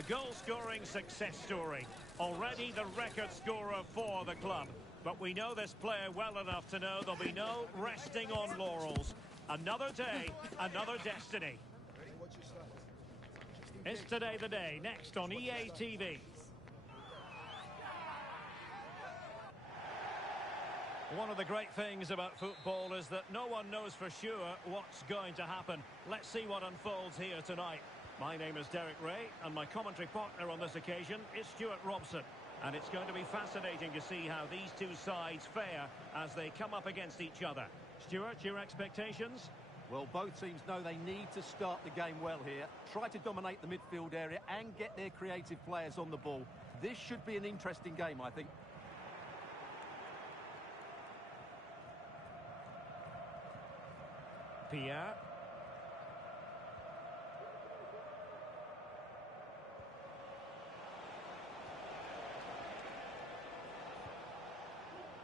A goal-scoring success story. Already the record scorer for the club. But we know this player well enough to know there'll be no resting on laurels. Another day, another destiny. Is today the day? Next on EA TV. One of the great things about football is that no one knows for sure what's going to happen. Let's see what unfolds here tonight. My name is Derek Ray, and my commentary partner on this occasion is Stuart Robson. And it's going to be fascinating to see how these two sides fare as they come up against each other. Stuart, your expectations? Well, both teams know they need to start the game well here. Try to dominate the midfield area and get their creative players on the ball. This should be an interesting game, I think. Pierre.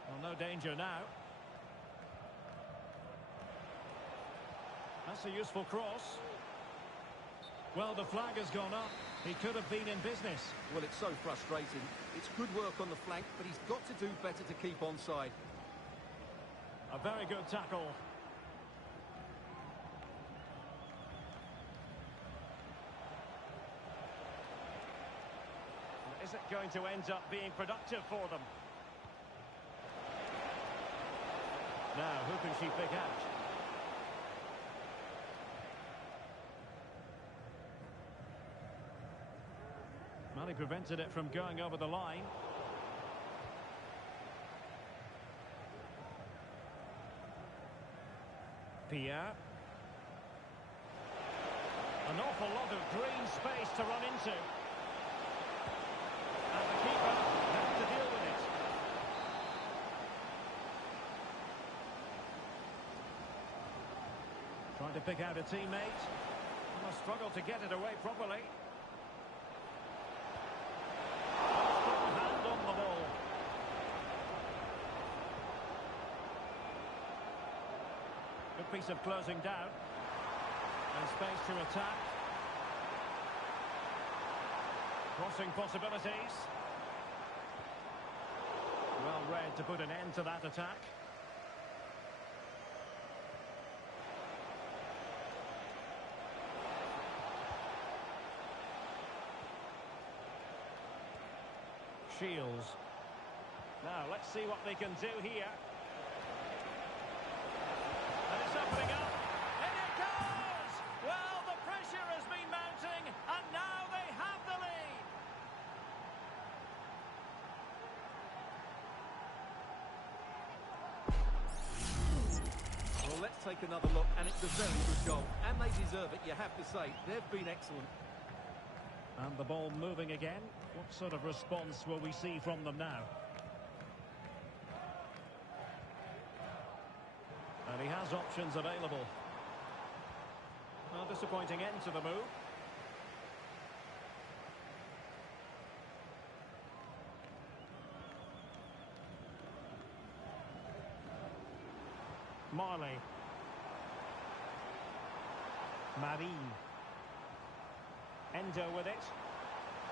Well, no danger now. That's a useful cross. Well, the flag has gone up. He could have been in business. Well, it's so frustrating. It's good work on the flank, but he's got to do better to keep onside. A very good tackle. Is it going to end up being productive for them? Now, who can she pick out? Well, he prevented it from going over the line. Pierre. An awful lot of green space to run into. And the keeper had to deal with it. Trying to pick out a teammate. And a struggle to get it away properly. Hand on the ball. Good piece of closing down. And space to attack. Crossing possibilities. Well read to put an end to that attack. Shields. Now let's see what they can do here. And it's opening up. In it goes! Well, the pressure has been mounting, and now they have the lead. Well, let's take another look, and it's a very good goal. And they deserve it, you have to say. They've been excellent. And the ball moving again. What sort of response will we see from them now? And he has options available. Well, disappointing end to the move. Marley. Marie. Endo with it.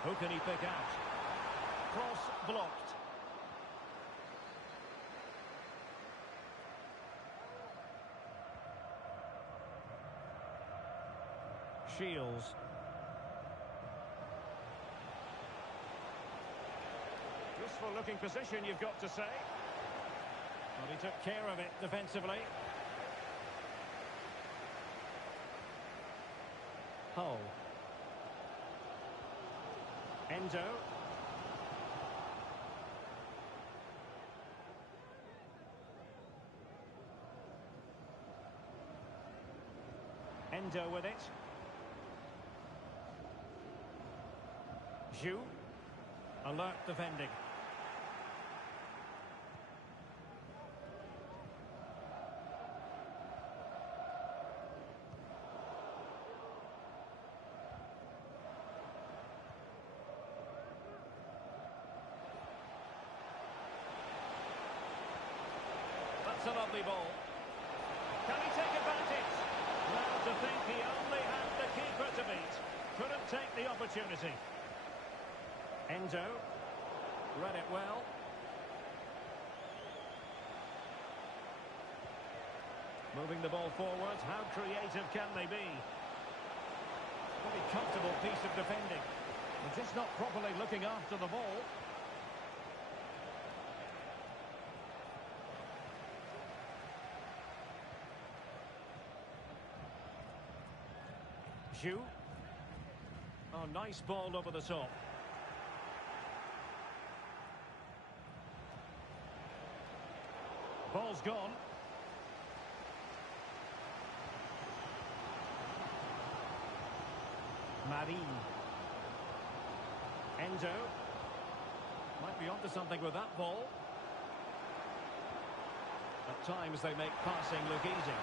Who can he pick out? Cross blocked. Shields. Useful looking position, you've got to say. Well, he took care of it defensively. Hull. Endo. Endo with it. Zhu. Alert defending. That's a lovely ball. Can he take advantage? Well, to think he only had the keeper to beat. Couldn't take the opportunity. Endo. Read it well. Moving the ball forward. How creative can they be? Pretty comfortable piece of defending. They're just not properly looking after the ball. Zhu. Oh, nice ball over the top. Ball's gone. Marin. Endo. Might be onto something with that ball. At times they make passing look easy.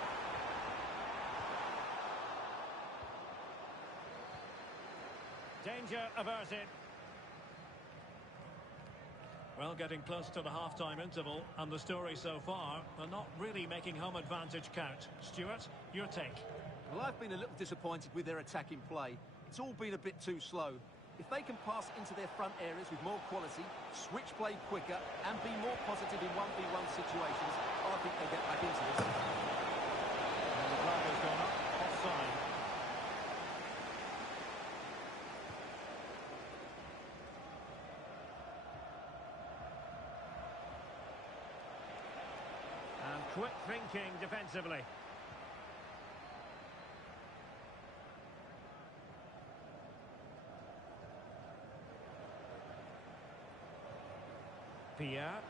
Danger averted. Well, getting close to the half-time interval, and the story so far, they're not really making home advantage count. Stuart, your take? Well, I've been a little disappointed with their attacking play. It's all been a bit too slow. If they can pass it into their front areas with more quality, switch play quicker, and be more positive in 1v1 situations, I think they'll get back into this. And the flag has gone up, offside. And quick thinking defensively. Pierre.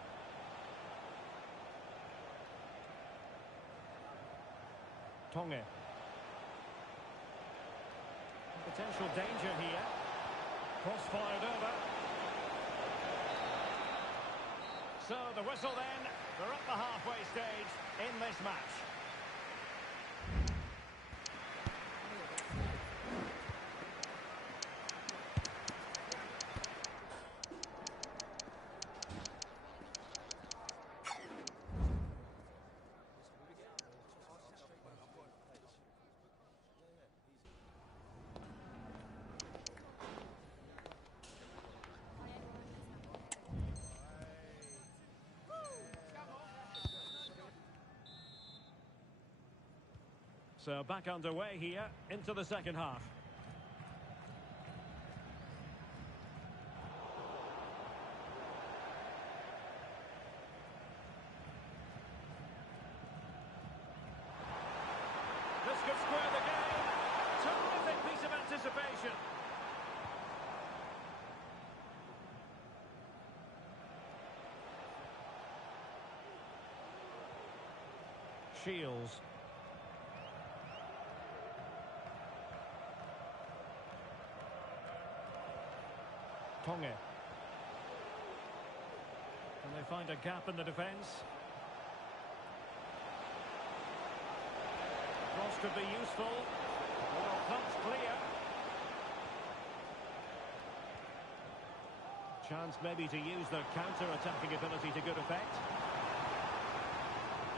Tonge. Potential danger here. Cross fired over. So the whistle then. We're at the halfway stage in this match. So back underway here into the second half. This could square the game. Terrific piece of anticipation. Shields. Tonge. Can they find a gap in the defence? Cross could be useful. Well, pumped clear. Chance maybe to use their counter-attacking ability to good effect.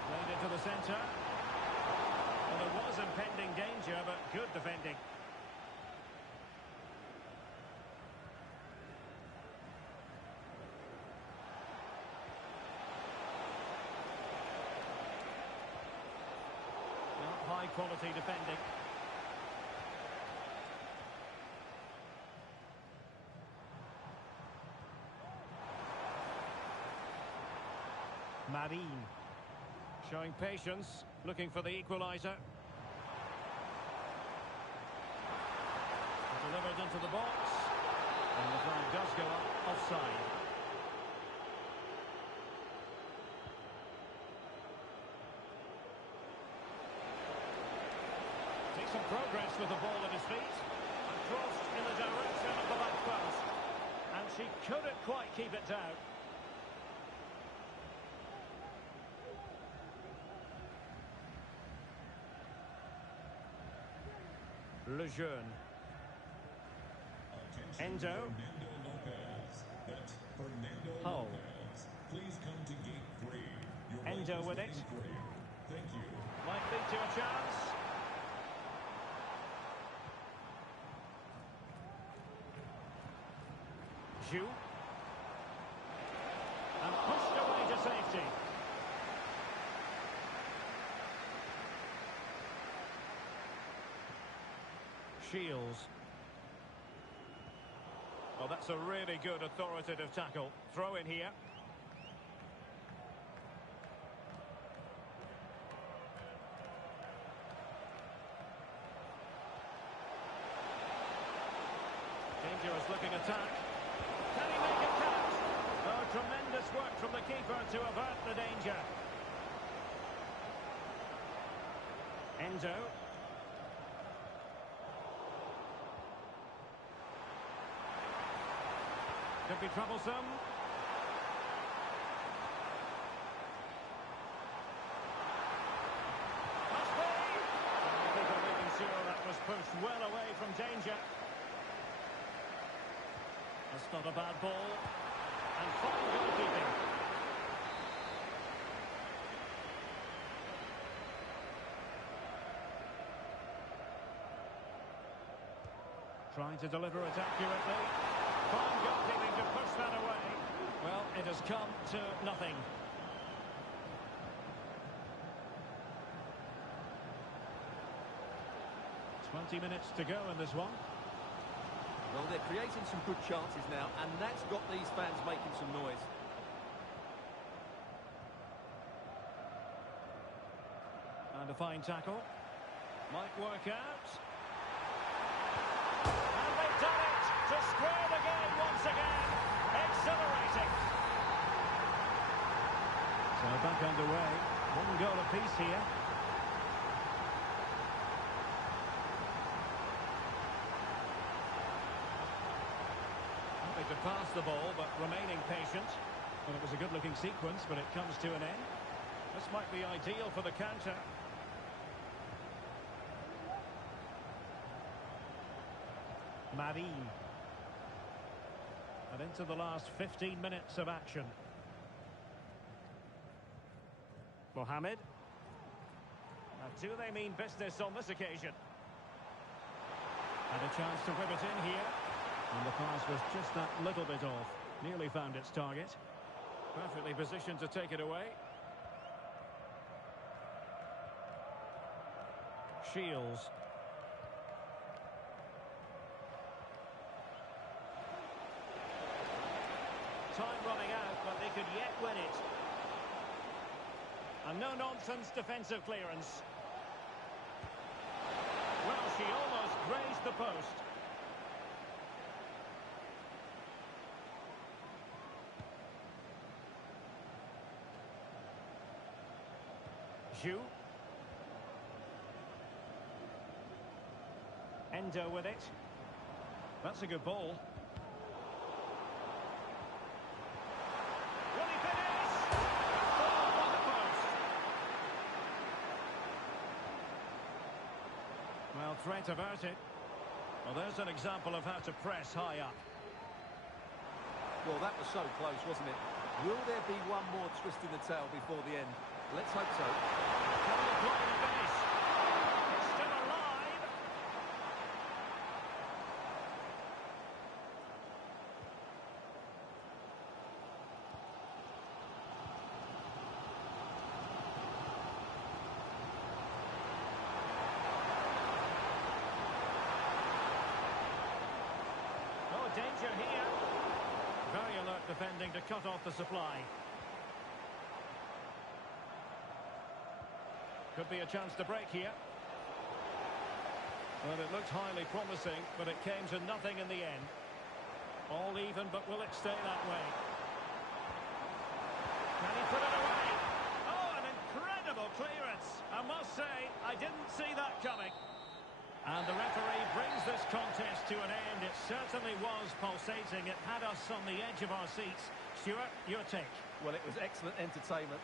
Played into the centre. Well, there was impending danger, but good defending. High-quality defending. Marin. Showing patience, looking for the equaliser. Delivered into the box. And the flag does go up, offside. Some progress with the ball at his feet and crossed in the direction of the back post, and she couldn't quite keep it down. Lejeune. Endo. Hull. Please come to gate 3. Endo with it. Thank you. Might lead to a chance. Zhu. And pushed away to safety. Shields. Oh, that's a really good authoritative tackle. Throw in here. Dangerous looking attack. Can he make it count? Oh, tremendous work from the keeper to avert the danger. Endo. Could be troublesome. Must be! I think I'm making sure that was pushed well away from danger. That's not a bad ball. And fine goalkeeping. Trying to deliver it accurately. Fine goalkeeping to push that away. Well, it has come to nothing. Minutes to go in this one. Well, they're creating some good chances now, and that's got these fans making some noise. And a fine tackle. Might work out. And they've done it to square the game once again. Exhilarating. So back underway. One goal apiece here. To pass the ball, but remaining patient. Well, it was a good-looking sequence, but it comes to an end. This might be ideal for the counter. Marin. And into the last 15 minutes of action. Mohamed. Now, do they mean business on this occasion? And a chance to whip it in here. And the pass was just that little bit off. Nearly found its target. Perfectly positioned to take it away. Shields. Time running out, but they could yet win it. A no-nonsense defensive clearance. Well, she almost grazed the post. Zhu. Endo with it. That's a good ball. Will he finish? Oh, on the post. Well, threat averted. Well, there's an example of how to press high up. Well, that was so close, wasn't it? Will there be one more twist in the tail before the end? Let's hope so. Can he apply the finish? It's still alive. Oh, danger here. Very alert defending to cut off the supply. Could be a chance to break here. Well, it looked highly promising, but it came to nothing in the end. All even, but will it stay that way? Can he put it away? Oh, an incredible clearance. I must say, I didn't see that coming. And the referee brings this contest to an end. It certainly was pulsating. It had us on the edge of our seats. Stuart, your take? Well, it was excellent entertainment.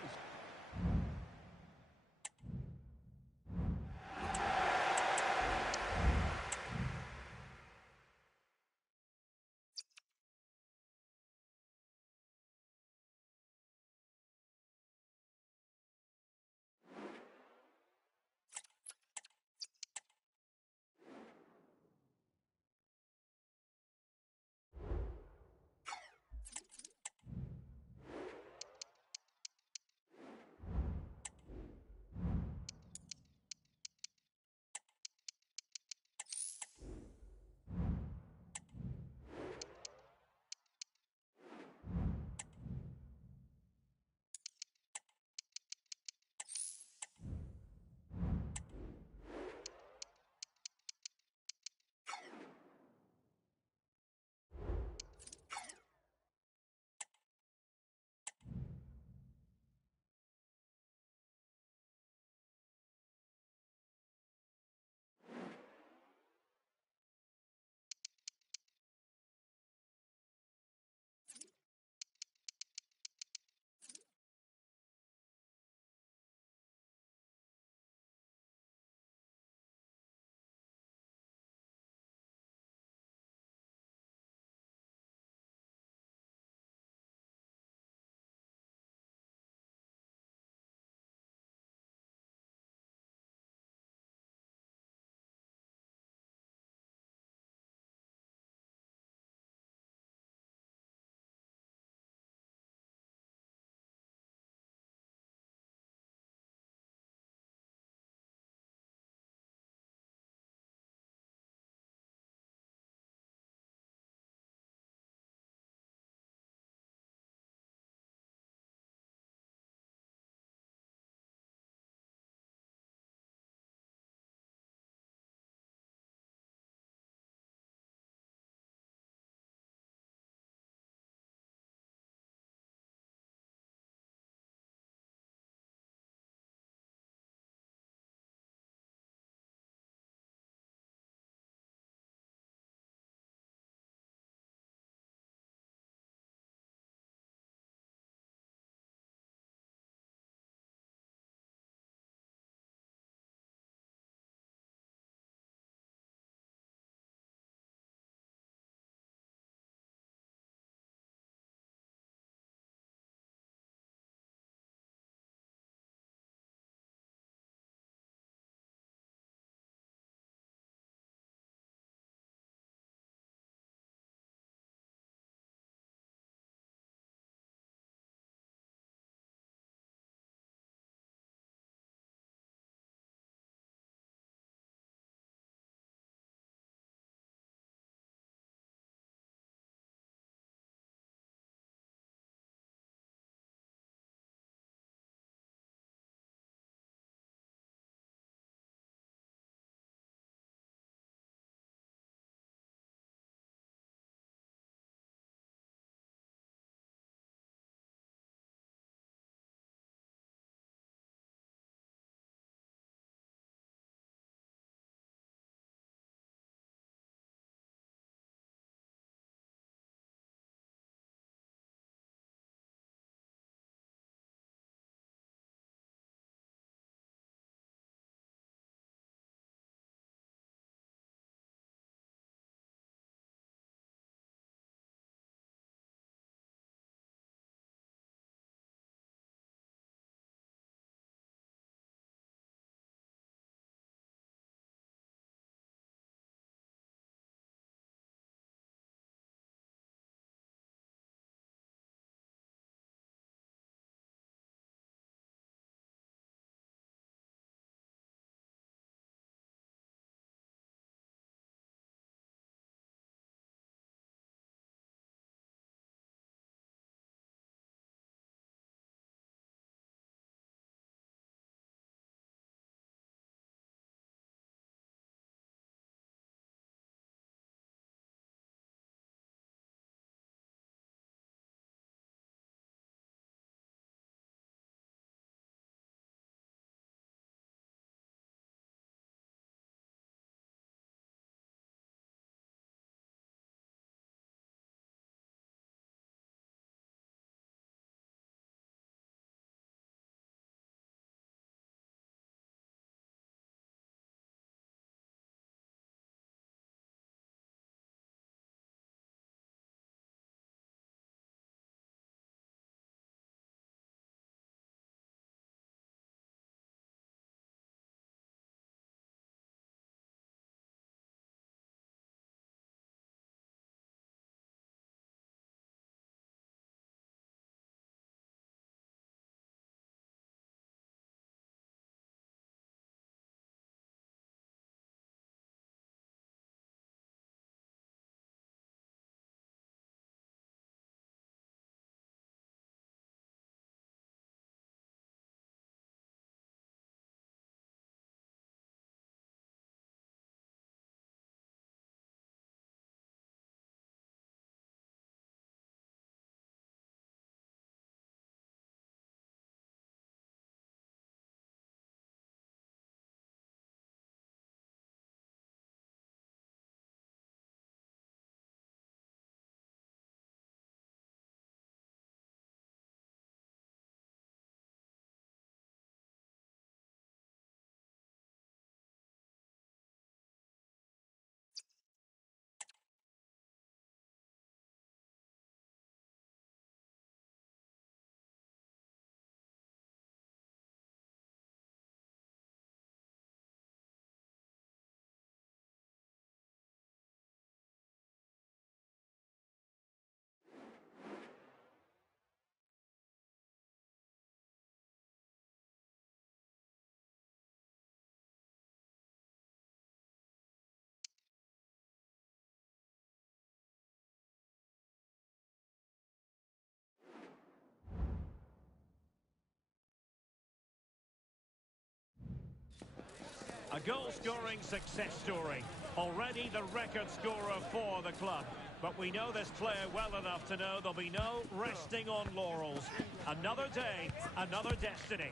A goal-scoring success story. Already the record scorer for the club. But we know this player well enough to know there'll be no resting on laurels. Another day, another destiny.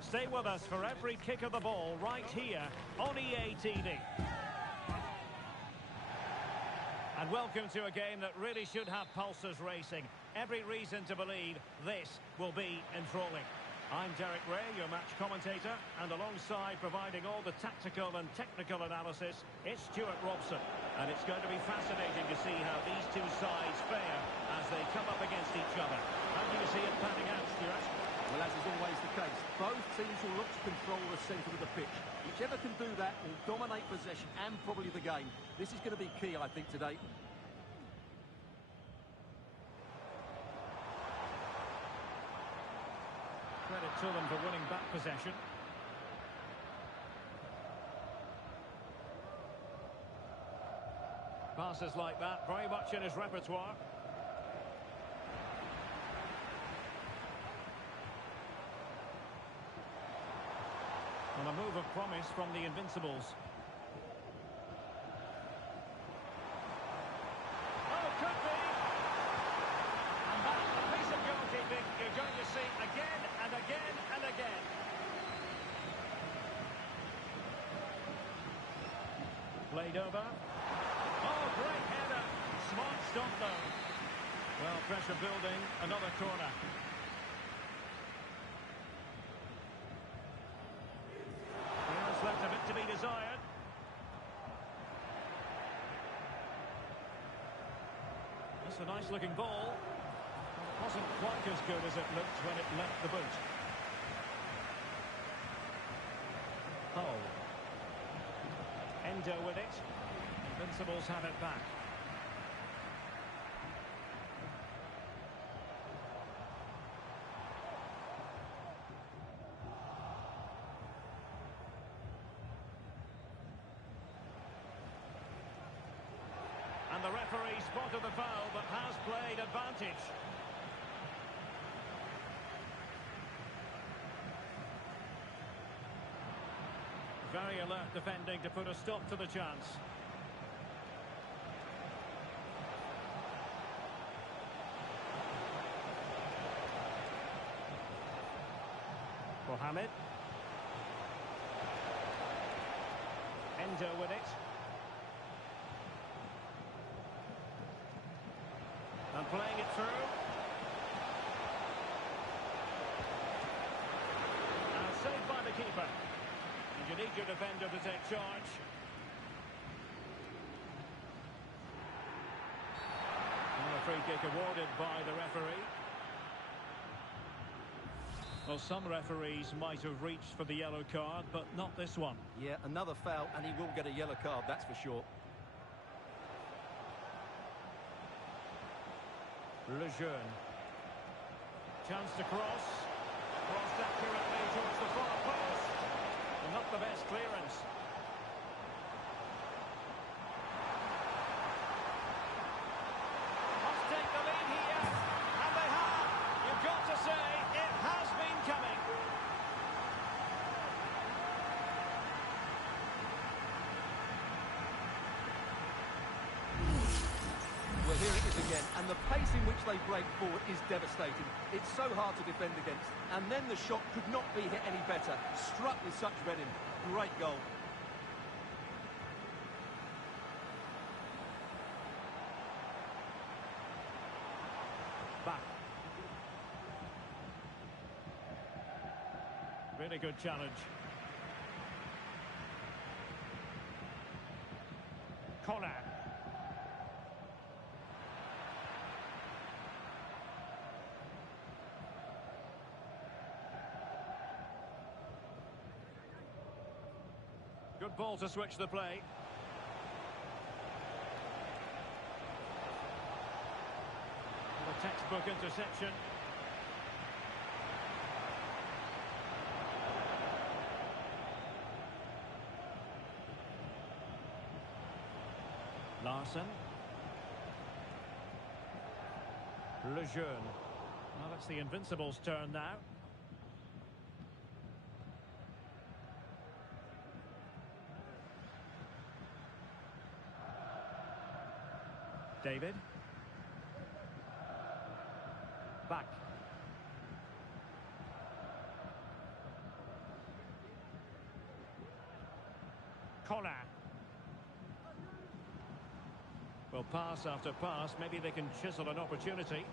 Stay with us for every kick of the ball right here on EA TV. And welcome to a game that really should have pulses racing. Every reason to believe this will be enthralling. I'm Derek Ray, your match commentator, and alongside providing all the tactical and technical analysis, it's Stuart Robson. And it's going to be fascinating to see how these two sides fare as they come up against each other. How do you see it panning out, Stuart? Well, as is always the case, both teams will look to control the centre of the pitch. Whichever can do that will dominate possession and probably the game. This is going to be key, I think, today. Credit to them for winning back possession. Passes like that, very much in his repertoire. Well, a move of promise from the Invincibles. Oh, could be! And that's a piece of goalkeeping you're going to see again and again and again. Played over. Oh, great header. Smart stop, though. Well, pressure building. Another corner. There's left a bit to be desired. That's a nice-looking ball. Wasn't quite as good as it looked when it left the boot. Oh. Endo with it. Invincibles have it back. And the referee spotted the foul but has played advantage. Very alert defending to put a stop to the chance. Mohamed. Endo with it. And playing it through. And saved by the keeper. And you need your defender to take charge. And a free kick awarded by the referee. Well, some referees might have reached for the yellow card, but not this one. Yeah, another foul, and he will get a yellow card, that's for sure. Lejeune. Chance to cross. Crossed accurately towards the far post. And not the best clearance. Must take the lead here. And they have. You've got to say, it has been coming. Well, here it is again, and the pace in which they break forward is devastating. It's so hard to defend against, and then the shot could not be hit any better. Struck with such venom. Great goal. Back. Really good challenge. Corner. Good ball to switch the play. The textbook interception. Larson. Lejeune. Well, that's the Invincibles' turn now. David. Back. Corner. Well, pass after pass, maybe they can chisel an opportunity.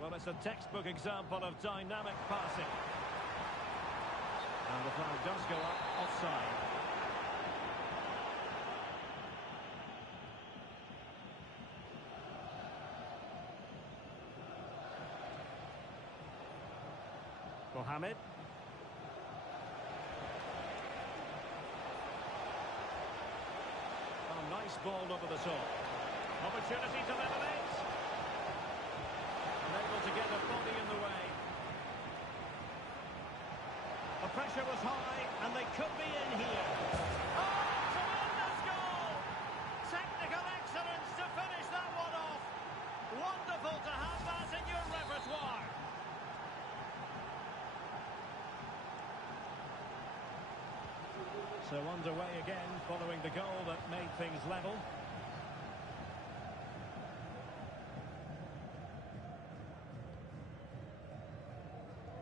Well, it's a textbook example of dynamic passing. And the flag does go up offside. Mohamed. Oh, nice ball over the top. Opportunity to level it. Unable to get a body in the way. The pressure was high, and they could be in here. Oh, tremendous goal! Technical excellence to finish that one off. Wonderful to have that in your repertoire. So underway again, following the goal that made things level.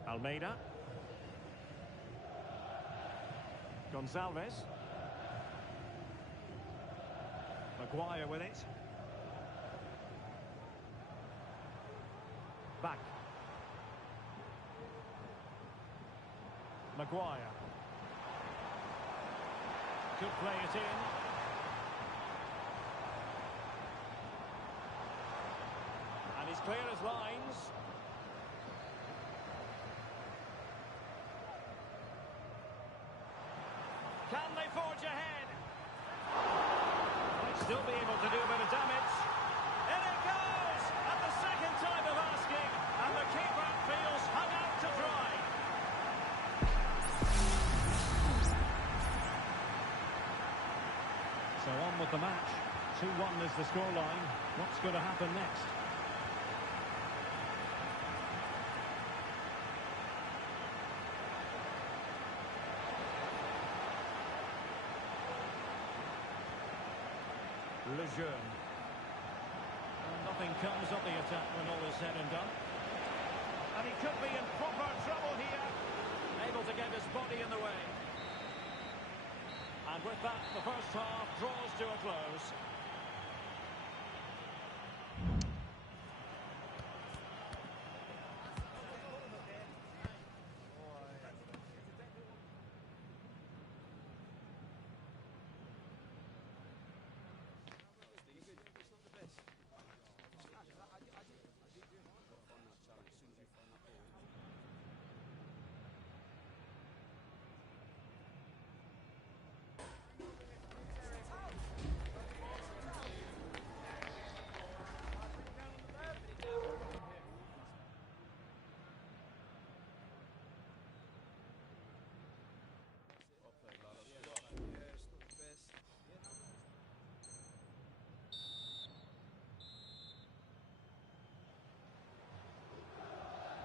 Almeida. Gonzalez. Maguire with it. Back. Maguire. Could play it in. And he's clear as lines. Can they forge ahead? Might still be able to do a bit of damage. In it goes! At the second time of asking. And the keeper feels hung out to dry. So on with the match. 2-1 is the scoreline. What's going to happen next? Lejeune. And nothing comes of the attack when all is said and done. And he could be in proper trouble here. Able to get his body in the way. And with that, the first half draws to a close.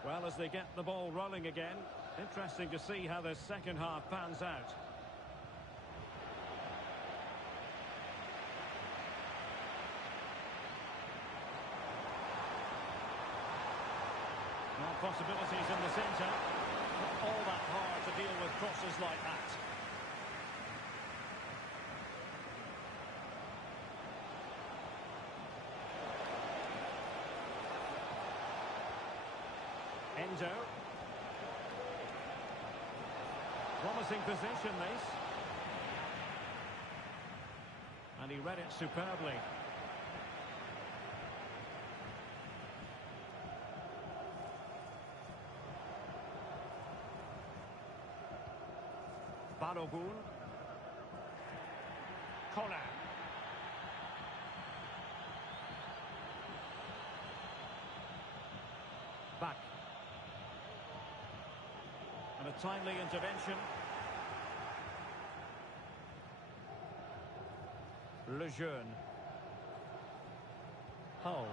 Well, as they get the ball rolling again, interesting to see how the second half pans out. Now possibilities in the centre. Not all that hard to deal with crosses like that. Endo. Promising position, this. And he read it superbly. Balogun. Corner. Back. And a timely intervention. Lejeune. Hull.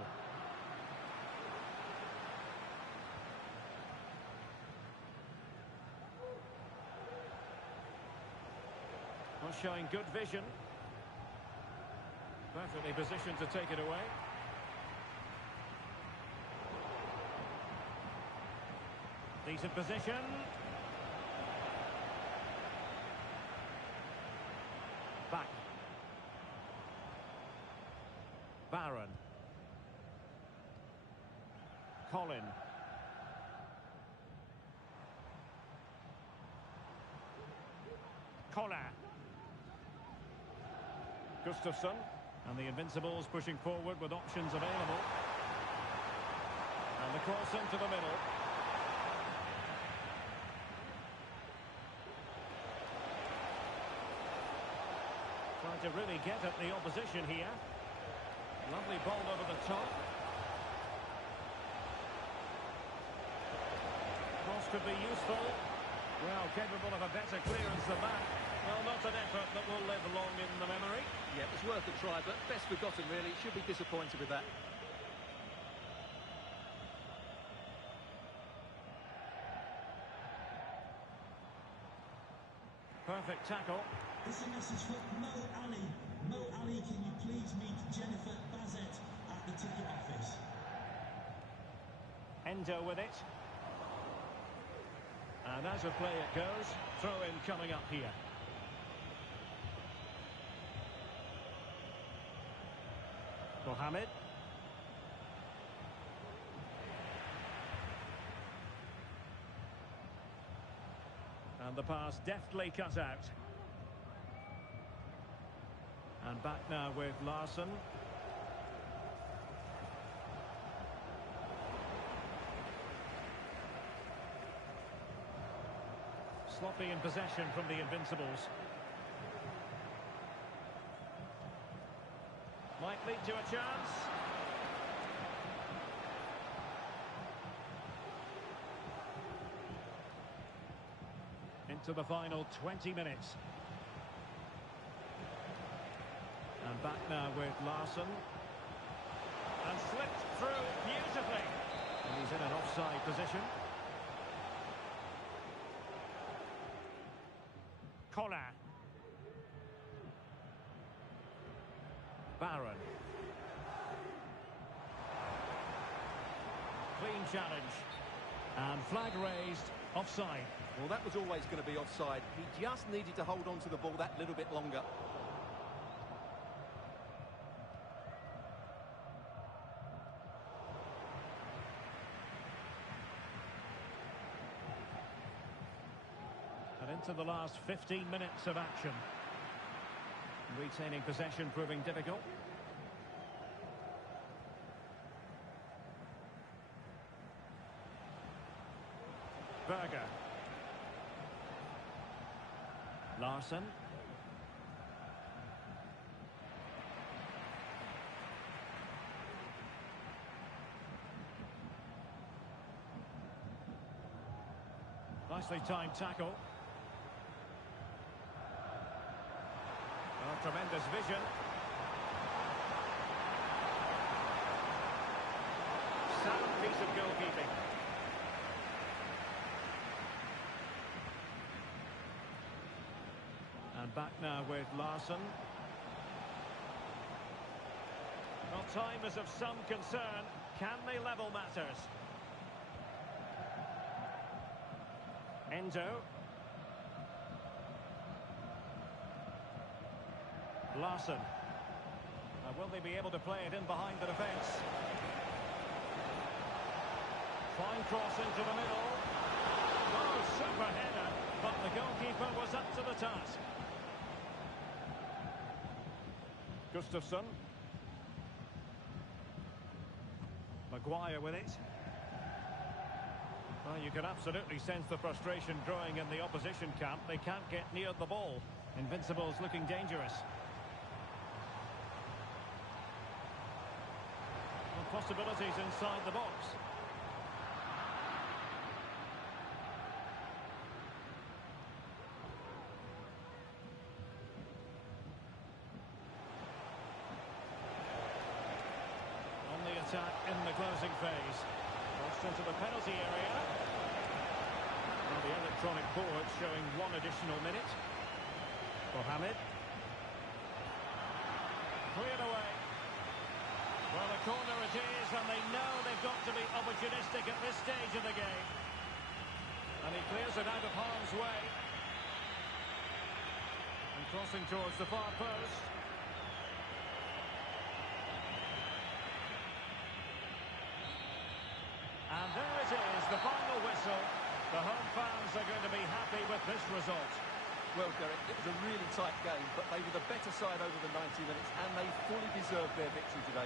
showing good vision. Perfectly positioned to take it away. Decent position. Back. Barron. Colin. Collar. Gustafsson. And the Invincibles pushing forward with options available. And the cross into the middle. Trying to really get at the opposition here. Lovely ball over the top. Cross could be useful. Well, capable of a better clearance than that. Well, not an effort that will live long in the memory. Yeah, it was worth a try, but best forgotten, really. Should be disappointed with that. Perfect tackle. This is a message for Mo Ali. Mo Ali, can you please meet Jennifer Bazet at the ticket office? Endo with it. And as a play it goes, throw-in coming up here. Mohamed. And the pass deftly cut out. And back now with Larsson. Sloppy in possession from the Invincibles. Might lead to a chance. Into the final 20 minutes. And back now with Larsson. And slipped through beautifully. And he's in an offside position. Collar. Barron. Clean challenge. And flag raised, offside. Well, that was always going to be offside. He just needed to hold on to the ball that little bit longer. And into the last 15 minutes of action. Retaining possession proving difficult. Berger. Larsson. Nicely timed tackle. Oh, tremendous vision. Sound piece of goalkeeping. And back now with Larsson. Well, time is of some concern. Can they level matters? Endo. Larsson. Will they be able to play it in behind the defence? Fine cross into the middle. Oh, super header. But the goalkeeper was up to the task. Gustafsson. Maguire with it. Well, you can absolutely sense the frustration growing in the opposition camp. They can't get near the ball. Invincibles looking dangerous. Well, possibilities inside the box. Attack in the closing phase. Crossed into the penalty area. Well, the electronic board showing one additional minute. Mohamed. Cleared away. Well, a corner it is, and they know they've got to be opportunistic at this stage of the game. And he clears it out of harm's way. And crossing towards the far post. And there it is, the final whistle. The home fans are going to be happy with this result. Well, Derek, it was a really tight game, but they were the better side over the 90 minutes, and they fully deserved their victory today.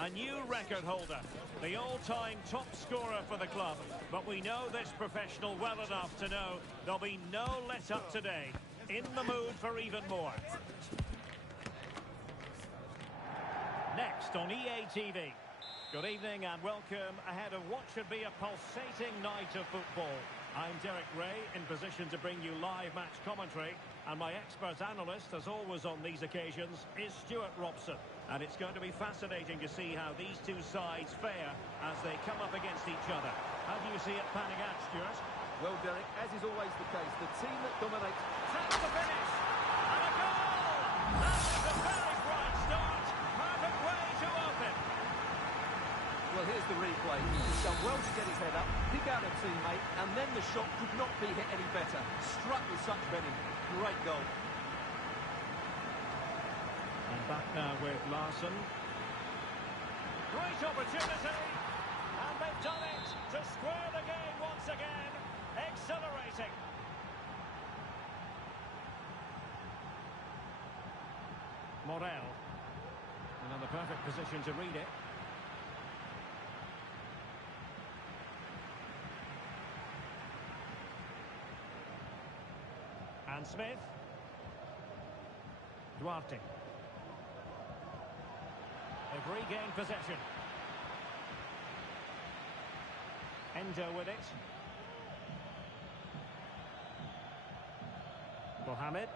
A new record holder, the all-time top scorer for the club. But we know this professional well enough to know there'll be no let-up today. In the mood for even more. Next on EA TV. Good evening and welcome ahead of what should be a pulsating night of football. I'm Derek Ray, in position to bring you live match commentary. And my expert analyst, as always on these occasions, is Stuart Robson. And it's going to be fascinating to see how these two sides fare as they come up against each other. How do you see it panning out, Stuart? Well, Derek, as is always the case, the team that dominates... That's the finish! And a goal! That is a very bright start. Perfect way to open. Well, here's the replay. He's done well to get his head up, pick out a teammate, and then the shot could not be hit any better. Struck with such venom. Great goal. And back now with Larsson. Great opportunity. And they've done it to square the game once again. Exhilarating. Morel. And in the perfect position to read it. And Smith. Duarte. They've regained possession. Endo with it. Mohamed.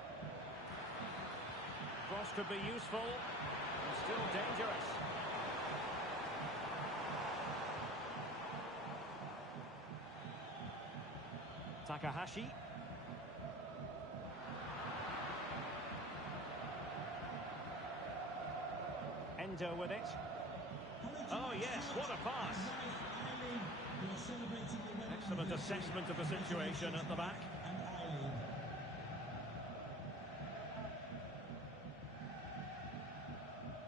Cross could be useful. And still dangerous. Takahashi. Endo with it. Oh yes, what a pass. Excellent assessment of the situation at the back.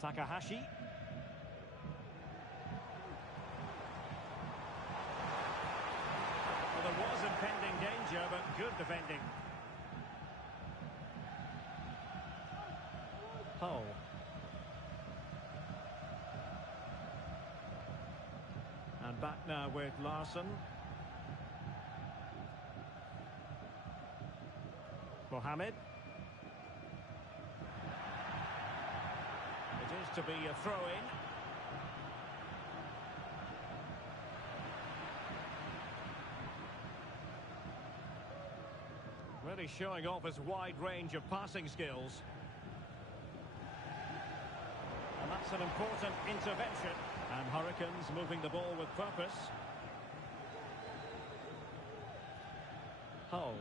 Takahashi. Well, there was impending danger, but good defending. Hull. And back now with Larsson. Mohamed. It is to be a throw-in. Really showing off his wide range of passing skills. That's an important intervention. And Hurricanes moving the ball with purpose. Hull.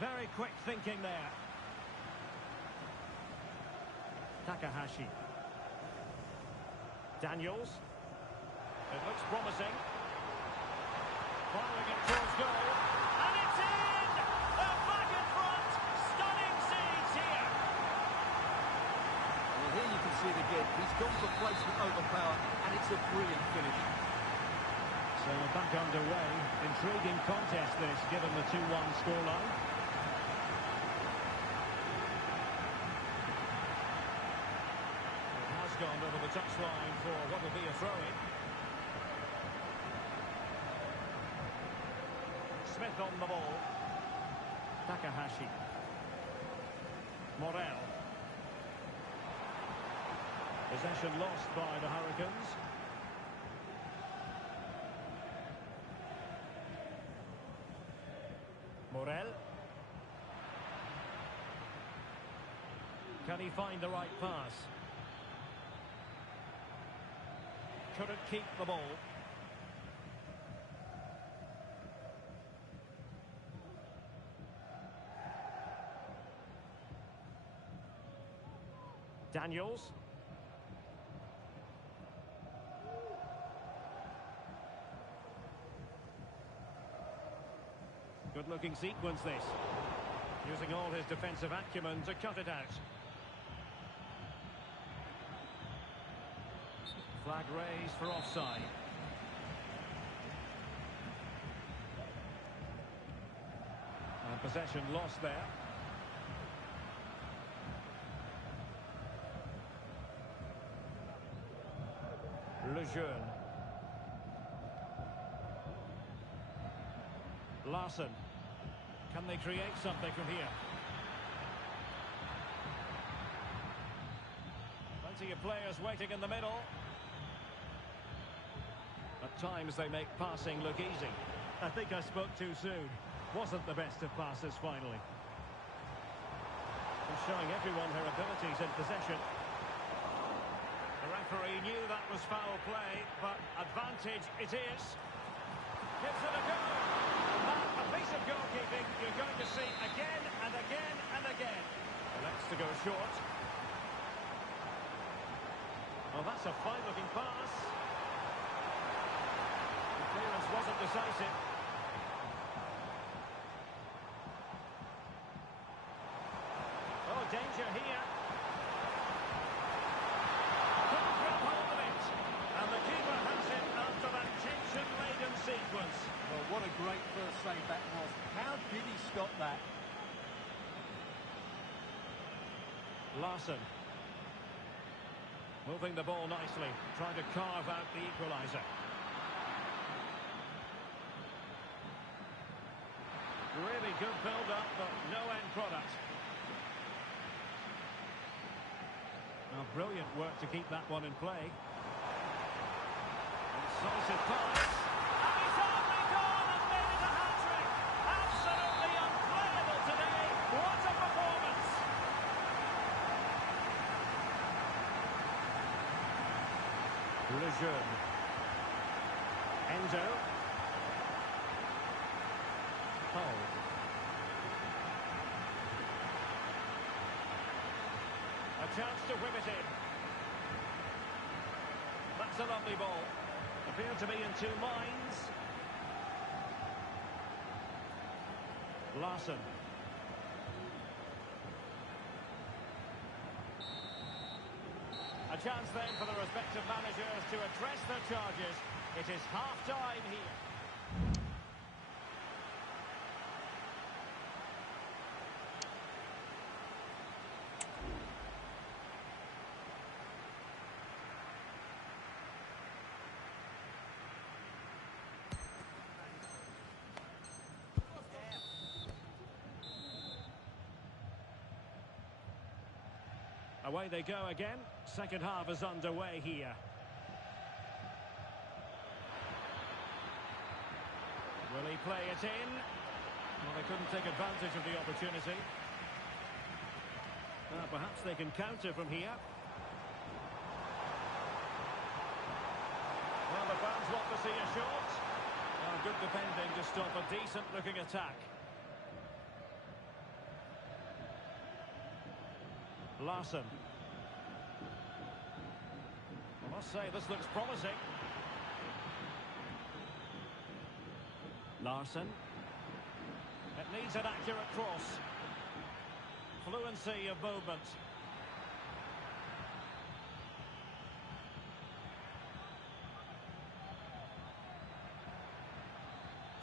Very quick thinking there. Takahashi. Daniels. It looks promising. Firing it towards goal. And it's in! They're back in front. Stunning scenes here. Well, here you can see it again. He's gone for placement over power, and it's a brilliant finish. So back underway. Intriguing contest this, given the 2-1 scoreline. It has gone over the touchline for what will be a throw-in. Smith on the ball. Takahashi. Morel. Possession lost by the Hurricanes. Morel. Can he find the right pass? Couldn't keep the ball. Daniels. Good-looking sequence, this. Using all his defensive acumen to cut it out. Flag raised for offside. And possession lost there. Lejeune. Larson. Can they create something from here? Plenty of players waiting in the middle. At times they make passing look easy. I think I spoke too soon. Wasn't the best of passes finally. And showing everyone her abilities in possession. The referee knew that was foul play, but advantage it is. Gives it a go. And a piece of goalkeeping you're going to see again and again and again. Elects to go short. Well, that's a fine-looking pass. The clearance wasn't decisive. Oh, danger here. Couldn't grab hold of it. And the keeper has it after that tension-laden sequence. Well, what a great first save that was. How did he stop that? Larson. Moving the ball nicely, trying to carve out the equaliser. Really good build-up, but no end product. Now, brilliant work to keep that one in play. Incisive pass. And he's only gone and made it a hat-trick. Absolutely unplayable today. What a performance. Lejeune. Endo. Hull. A chance to whip it in. That's a lovely ball. Appeared to be in two minds. Larson. A chance then for the respective managers to address their charges. It is half-time here. Away they go again. Second half is underway here. Will he play it in? Well, they couldn't take advantage of the opportunity. Perhaps they can counter from here. Well, the fans want to see a shot. Good defending to stop a decent-looking attack. Larson. I must say, this looks promising. Larson. It needs an accurate cross. Fluency of movement.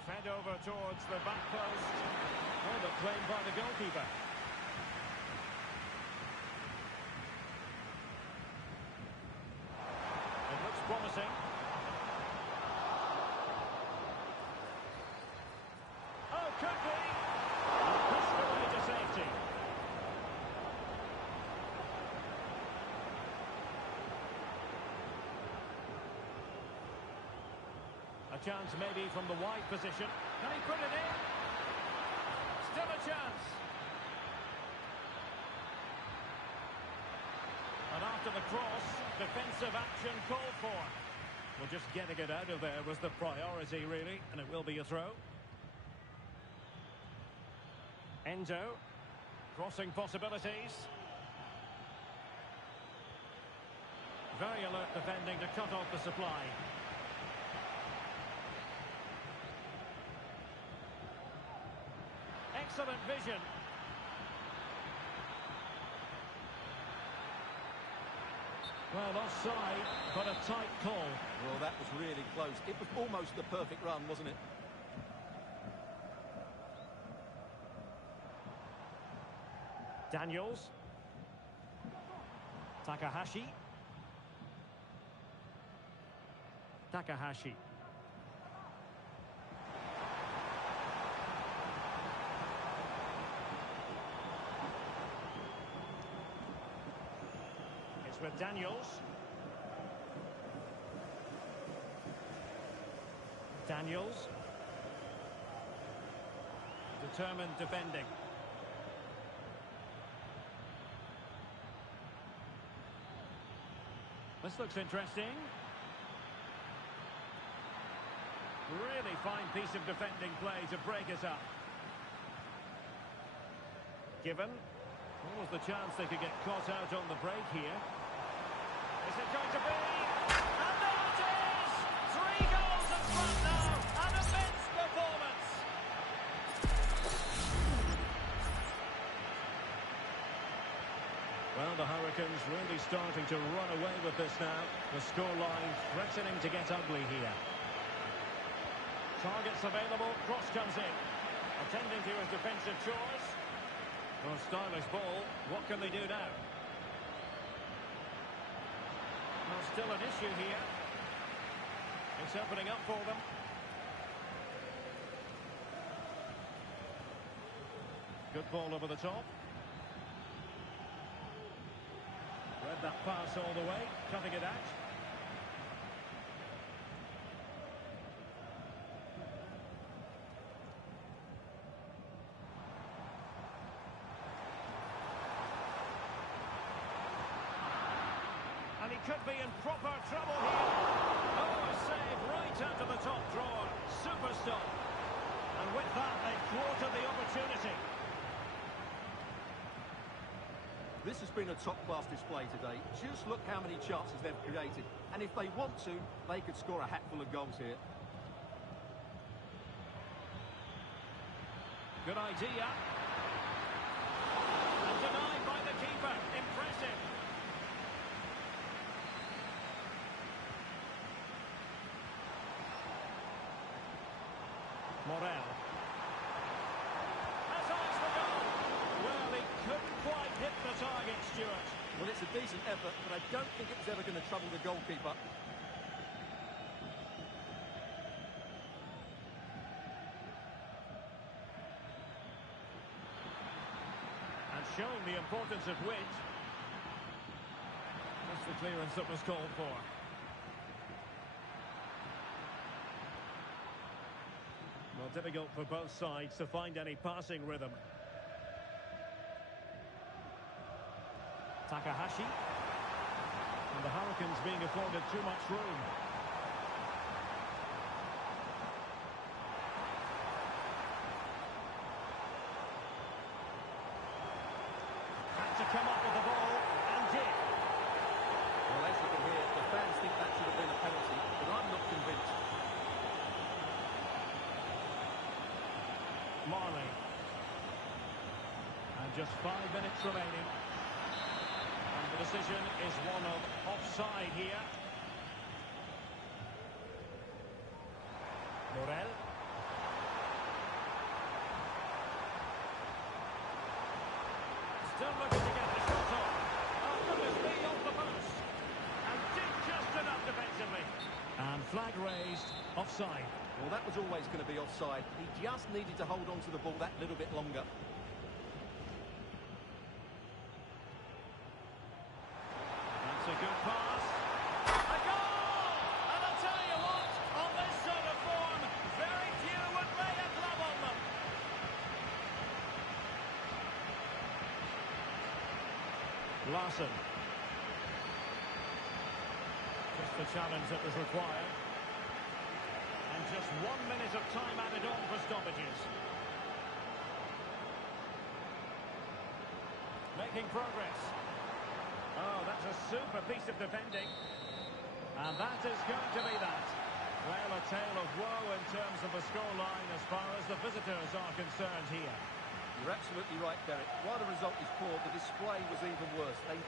Fed over towards the back post. Oh, but claimed by the goalkeeper. It looks promising. Oh, could be. Pushed away to safety. A chance maybe from the wide position. Can he put it in? Still a chance. And after the cross, defensive action called for. Well, just getting it out of there was the priority, really, and it will be a throw. Endo. Crossing possibilities. Very alert defending to cut off the supply. Excellent vision. Well, offside, but a tight call. Well, that was really close. It was almost the perfect run, wasn't it? Daniels. Takahashi. Takahashi. It's with Daniels. Daniels. Determined defending. This looks interesting. Really fine piece of defending play to break us up. Given. What was the chance they could get caught out on the break here? Is it going to be? And there it is! 3 goals in front now. An immense performance. Well, the Hurricanes really starting to run away with this now. The scoreline threatening to get ugly here. Targets available, cross comes in. Attending to his defensive chores. Well, stylish ball. What can they do now? Well, still an issue here. It's opening up for them. Good ball over the top. Read that pass all the way, cutting it out. And he could be in proper trouble here. Oh, a save right out of the top drawer. Super stop. And with that, they thwarted the opportunity. This has been a top-class display today. Just look how many chances they've created. And if they want to, they could score a hatful of goals here. Good idea. And denied by the keeper. Impressive. Morel. Has eyes for goal. Well, he couldn't quite hit the target, Stuart. Well, it's a decent effort, but I don't think it was ever going to trouble the goalkeeper. And shown the importance of width. That's the clearance that was called for. Well, difficult for both sides to find any passing rhythm. Takahashi. And the Hurricanes being afforded too much room. Had to come up with the ball, and did. Well, as you can hear, the fans think that should have been a penalty, but I'm not convinced. Marley. And just 5 minutes remaining. And the decision is one of offside here. Morel. Still looking to get the shot off. Oh, goodness me, off the post. And did just enough defensively. And flag raised, offside. Well, that was always going to be offside. He just needed to hold on to the ball that little bit longer. That's a good pass. A goal! And I'll tell you what, on this sort of form, very few would lay a glove on them. Larson. Just the challenge that was required. And just 1 minute of time added on for stoppages. Making progress. Oh, that's a super piece of defending. And that is going to be that. Well, a tale of woe in terms of the scoreline as far as the visitors are concerned here. You're absolutely right, Derek. While the result is poor, the display was even worse. They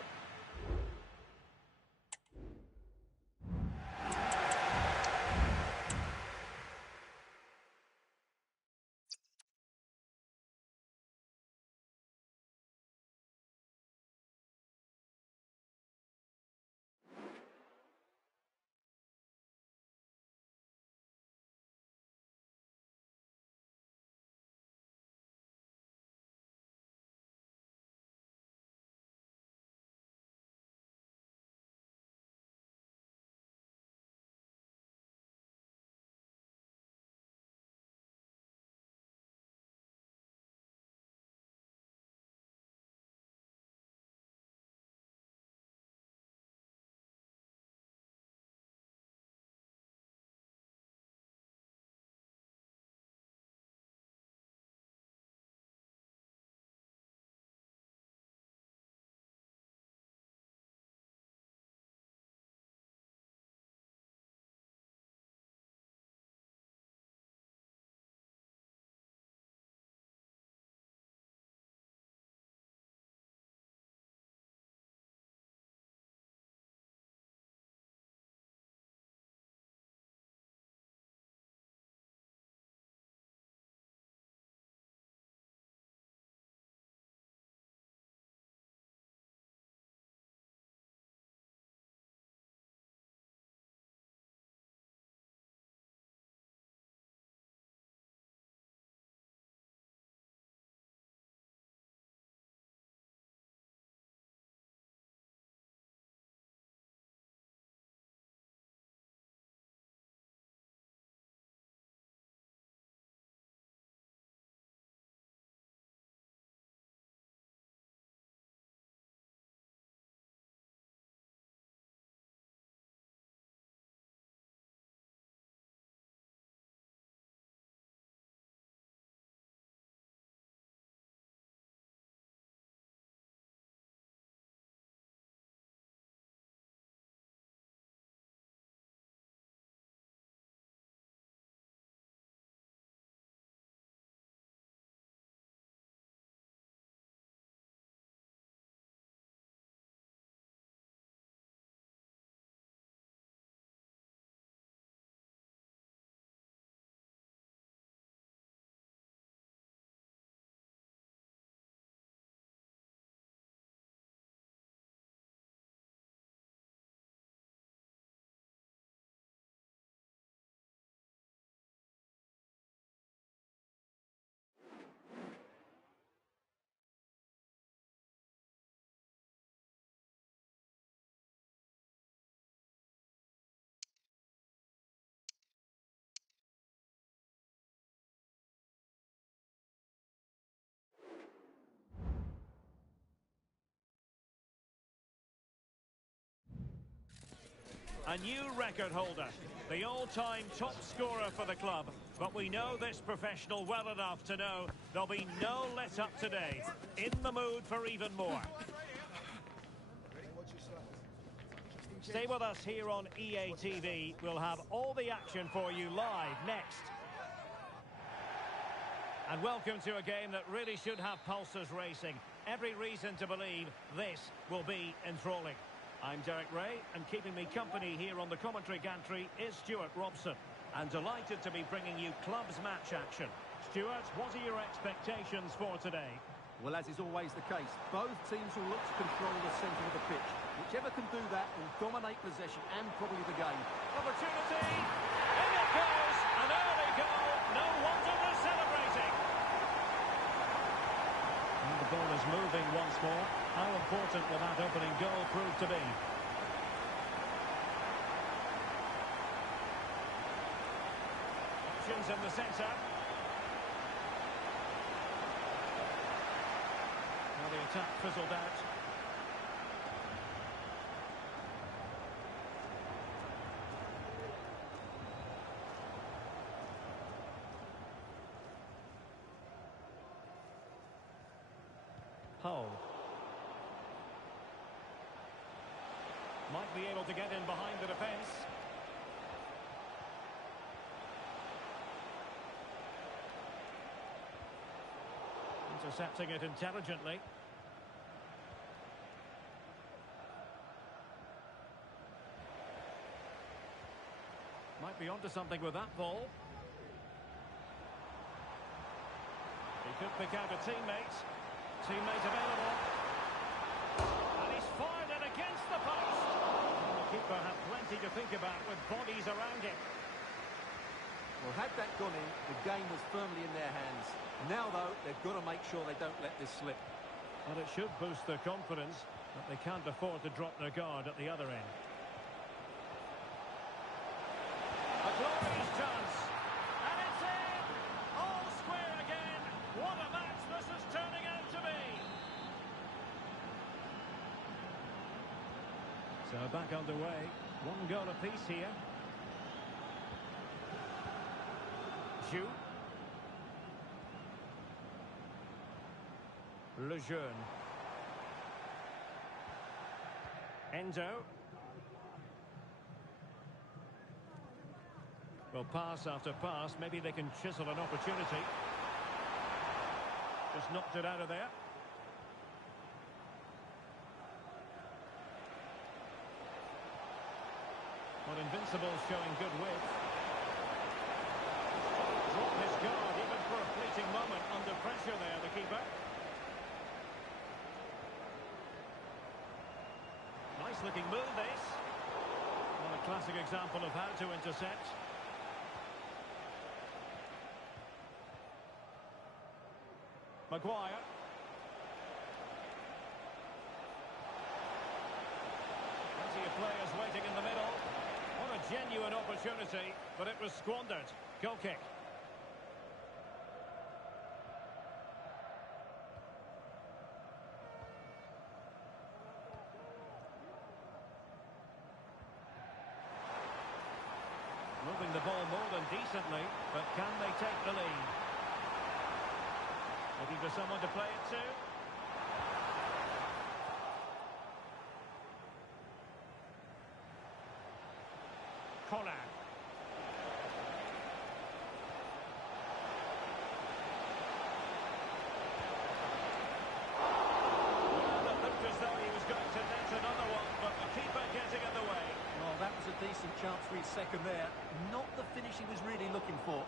A new record holder, the all-time top scorer for the club. But we know this professional well enough to know there'll be no let-up today. In the mood for even more. Stay with us here on EA TV. We'll have all the action for you live next. And welcome to a game that really should have pulses racing. Every reason to believe this will be enthralling. I'm Derek Ray, and keeping me company here on the commentary gantry is Stuart Robson. And delighted to be bringing you clubs match action. Stuart, what are your expectations for today? Well, as is always the case, both teams will look to control the centre of the pitch. Whichever can do that will dominate possession and probably the game. Opportunity! In it goes! An early goal! No wonder they're celebrating! And the ball is moving once more. How important will that opening goal prove to be? Options in the centre. Now the attack fizzled out. Hull. Might be able to get in behind the defence. Intercepting it intelligently. Might be onto something with that ball. He could pick out a teammate. Teammate available. And he's fired it against the post. The keeper had plenty to think about with bodies around him. Well, had that gone in, the game was firmly in their hands. Now, though, they've got to make sure they don't let this slip. But it should boost their confidence that they can't afford to drop their guard at the other end. A glorious chance. And it's in! All square again. What a match this is turning out to be. So back underway. One goal apiece here. Ju. Lejeune. Endo. Well, pass after pass. Maybe they can chisel an opportunity. Just knocked it out of there. Well, Invincible's showing good width. Dropped his guard even for a fleeting moment under pressure there, the keeper. Nice looking move, this. Well, a classic example of how to intercept. Maguire. Plenty of players waiting in the middle. What a genuine opportunity, but it was squandered. Goal kick. Moving the ball more than decently, but can they take the lead? Looking for someone to play it to. Collar. Well, it looked as though he was going to net another one, but the keeper getting in the way. Well, that was a decent chance for his second there. Not the finish he was really looking for.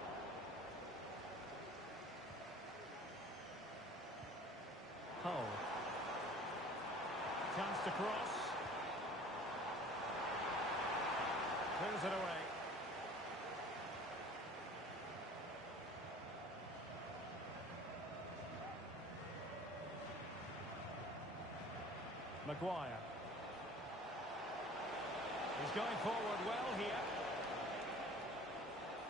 Hull. Chance to cross. Clears it away. Maguire. He's going forward well here.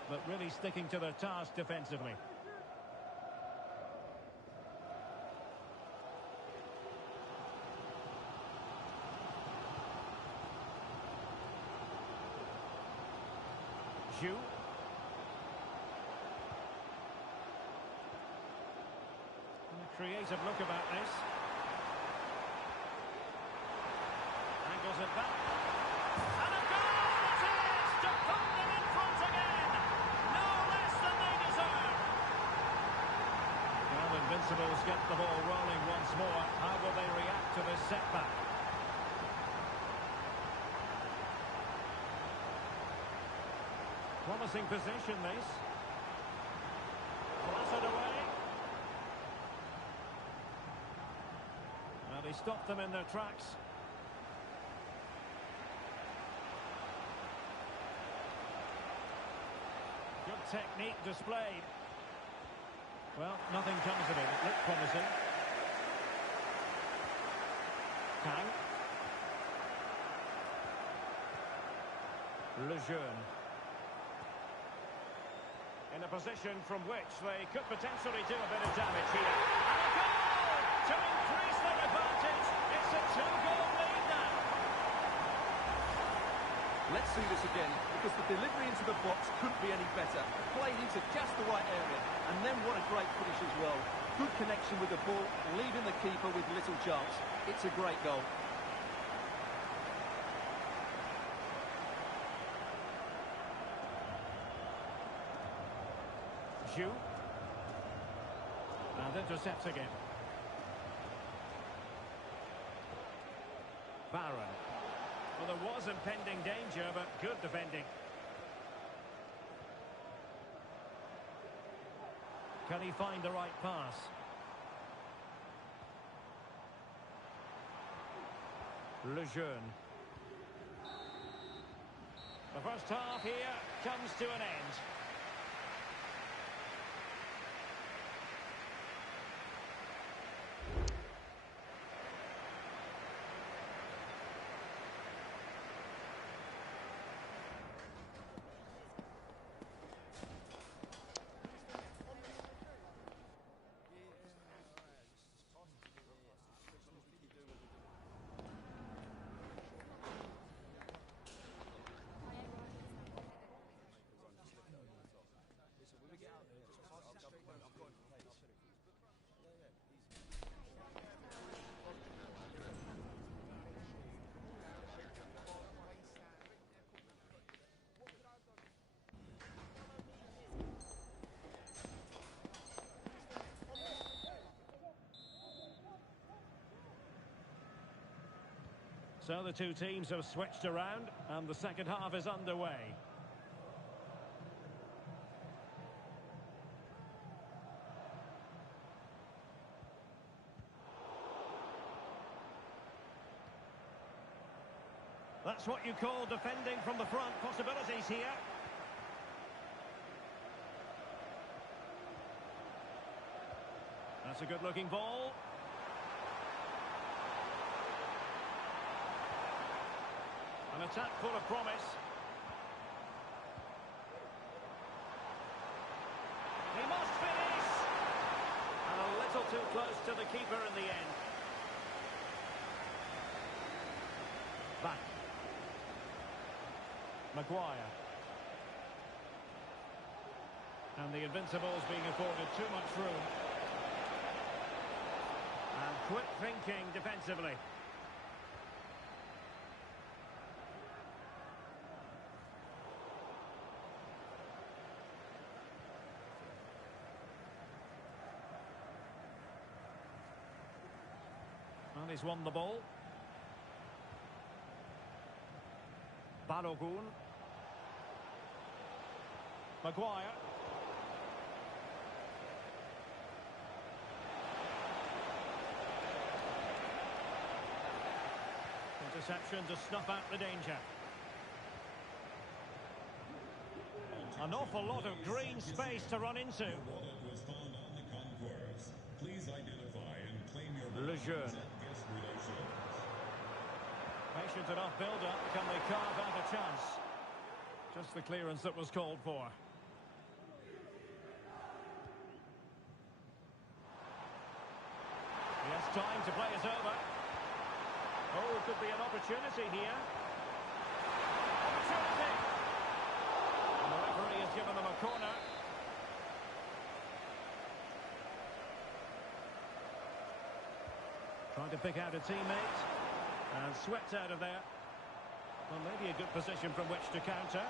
But really sticking to their task defensively. Zhu. And a creative look about this. Angles it back. And a goal! It is! To put them in front again! No less than they deserve! Well, Invincibles get the ball rolling once more. How will they react to this setback? Promising position, this. Blasted away. Well, he stopped them in their tracks. Good technique displayed. Well, nothing comes of it. It looked promising. Kang. Lejeune. In a position from which they could potentially do a bit of damage here. And a goal to increase their advantage. It's a 2-goal lead now. Let's see this again, because the delivery into the box couldn't be any better. Played into just the right area, and then what a great finish as well. Good connection with the ball, leaving the keeper with little chance. It's a great goal. Zhu. And intercepts again. Baron. Well, there was impending danger, but good defending. Can he find the right pass? Lejeune. The first half here comes to an end. So the two teams have switched around, and the second half is underway. That's what you call defending from the front. Possibilities here. That's a good-looking ball. An attack full of promise. He must finish! And a little too close to the keeper in the end. Back. Maguire. And the Invincibles being afforded too much room. And quick thinking defensively. And he's won the ball. Balogun. Maguire. Interception to snuff out the danger. An awful lot of green space to run into. Your wallet was found on the concourse. Please identify and claim your Lejeune. guest relations. Patient enough build-up. Can they carve out a chance? Just the clearance that was called for. He has time to play it over. Oh, it could be an opportunity here. Opportunity! And the referee Trying to pick out a teammate. And swept out of there. Well, maybe a good position from which to counter.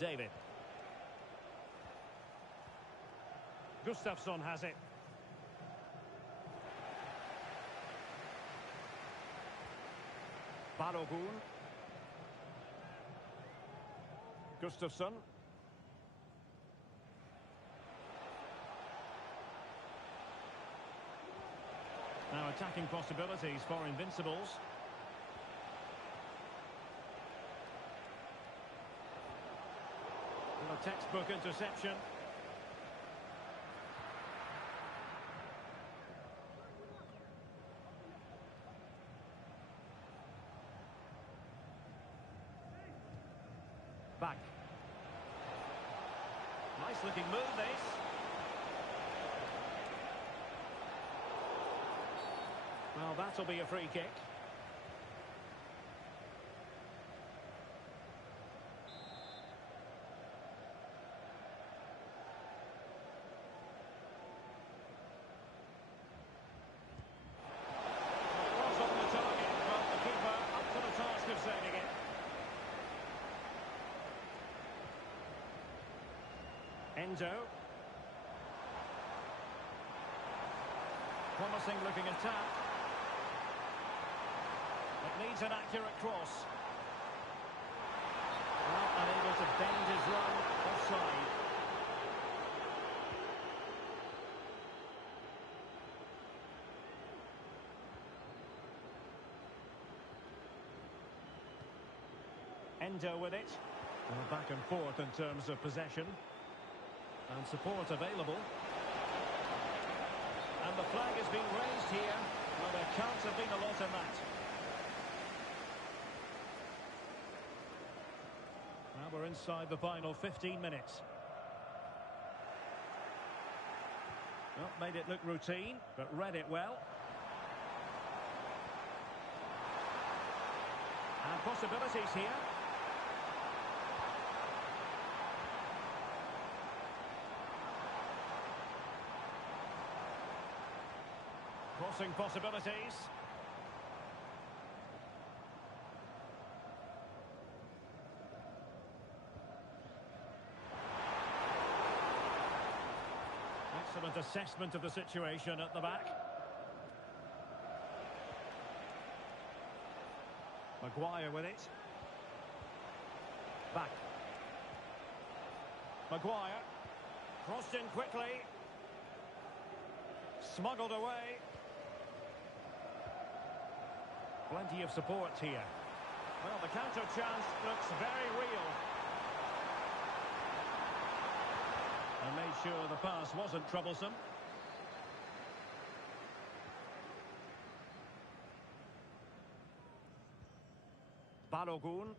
David. Gustafsson has it. Balogun. Gustafsson. Now attacking possibilities for Invincibles. A textbook interception. Back. Nice looking move this. Well, that'll be a free kick. Endo. Promising looking attack. It needs an accurate cross. Well, unable to bend his run offside. Endo with it. Well, back and forth in terms of possession. And support available. And the flag has been raised here. Well, there can't have been a lot in that. Now we're inside the final 15 minutes. Well, made it look routine, but read it well. And possibilities here. Crossing possibilities. Excellent assessment of the situation at the back. Maguire with it. Back. Maguire. Crossed in quickly. Smuggled away. Plenty of support here. Well, the counter chance looks very real. And made sure the pass wasn't troublesome. Balogun.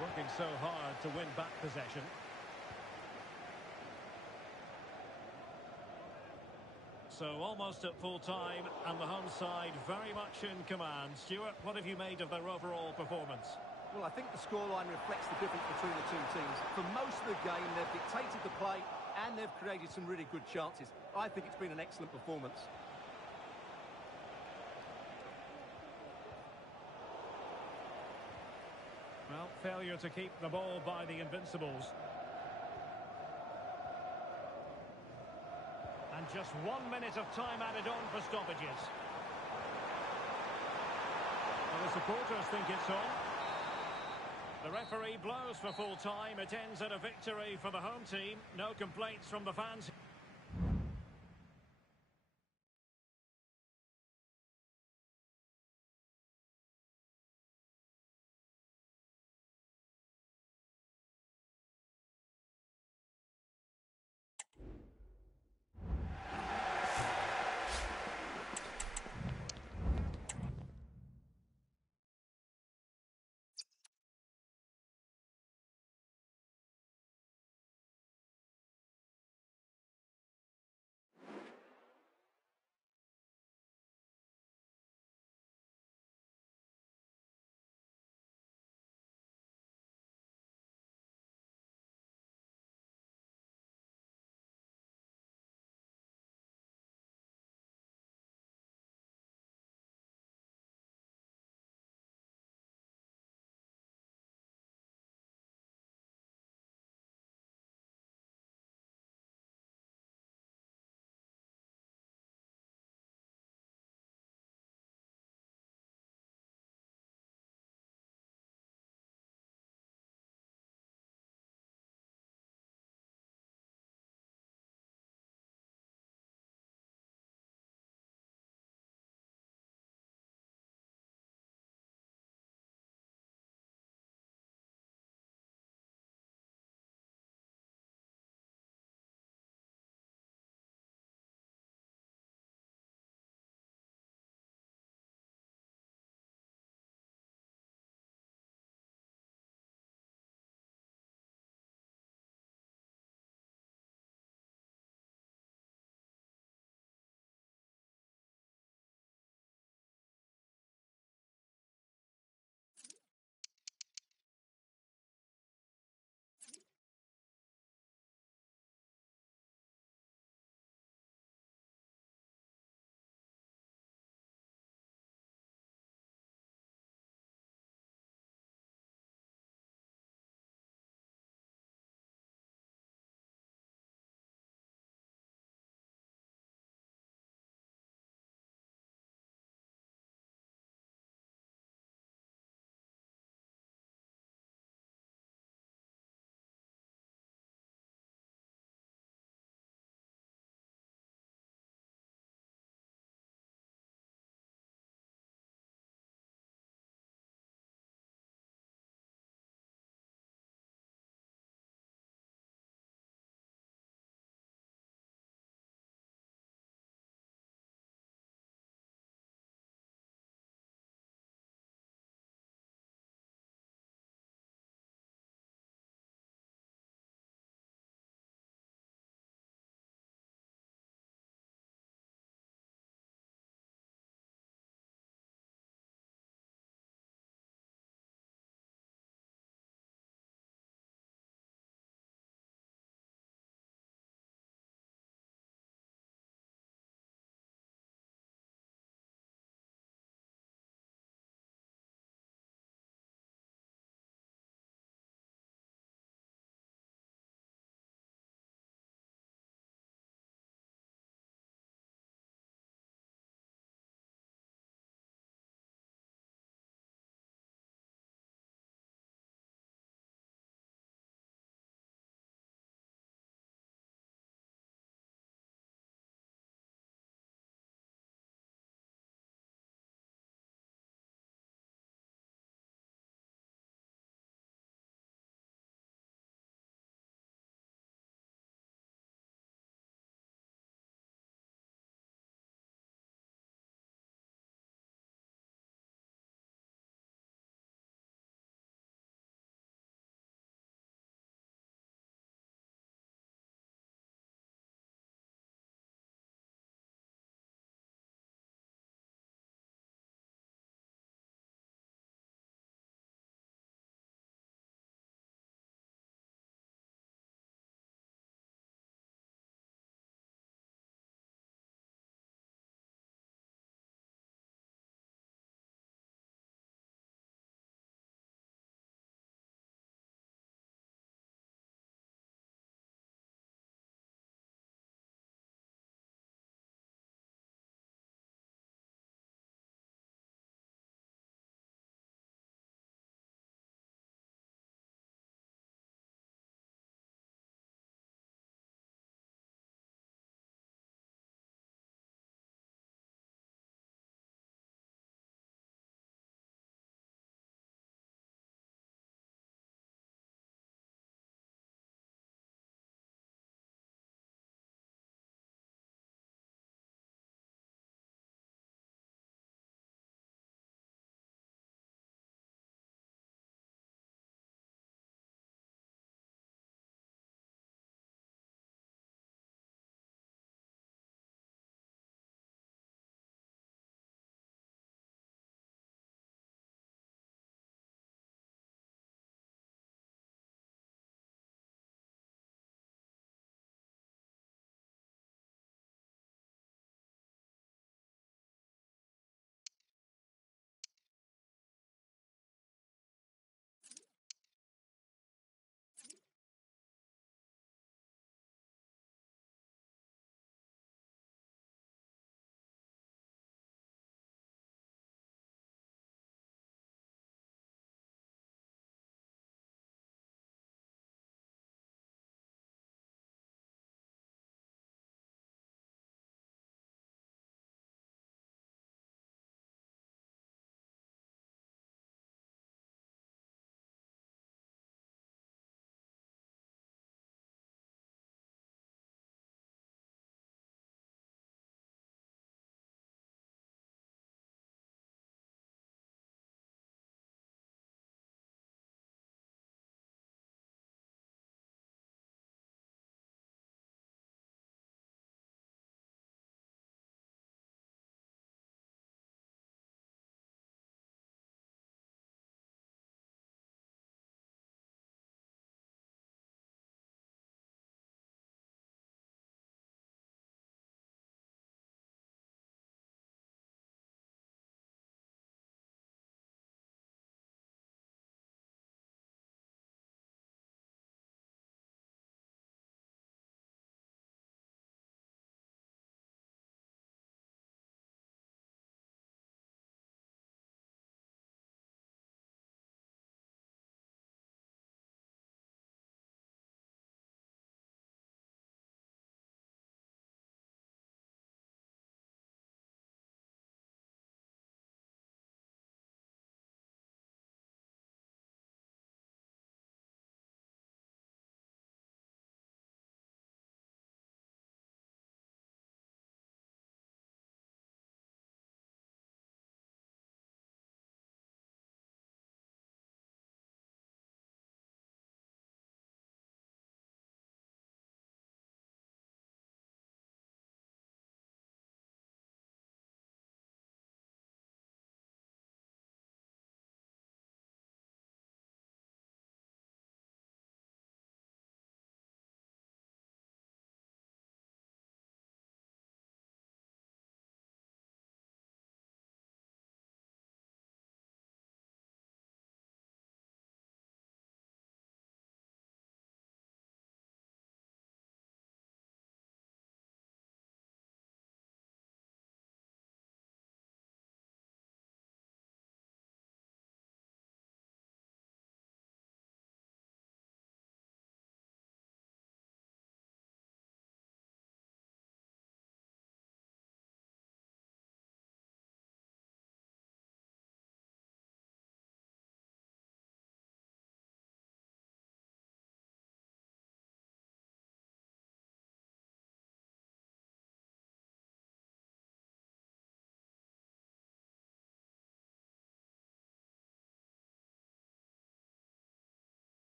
Working so hard to win back possession. So almost at full time, and the home side very much in command. Stuart, what have you made of their overall performance? Well, I think the scoreline reflects the difference between the two teams. For most of the game, they've dictated the play, and they've created some really good chances. I think it's been an excellent performance. Well, failure to keep the ball by the Invincibles. And just 1 minute of time added on for stoppages. Well, the supporters think it's on. The referee blows for full time. It ends at a victory for the home team. No complaints from the fans.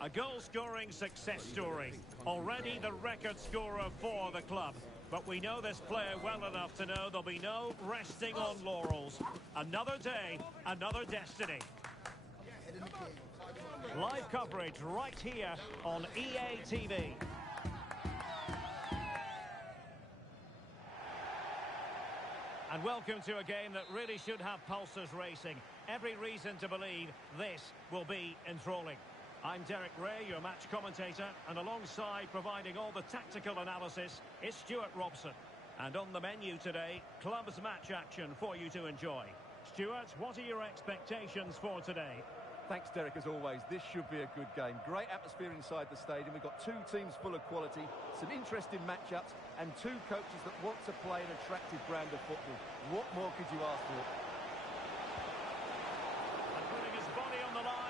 A goal-scoring success story. Already the record scorer for the club. But we know this player well enough to know there'll be no resting on laurels. Another day, another destiny. Live coverage right here on EA TV. And welcome to a game that really should have pulses racing. Every reason to believe this will be enthralling. I'm Derek Ray, your match commentator, and alongside providing all the tactical analysis is Stuart Robson. And on the menu today, clubs match action for you to enjoy. Stuart, what are your expectations for today? Thanks, Derek, as always. This should be a good game. Great atmosphere inside the stadium. We've got two teams full of quality, some interesting matchups, and two coaches that want to play an attractive brand of football. What more could you ask for? And putting his body on the line.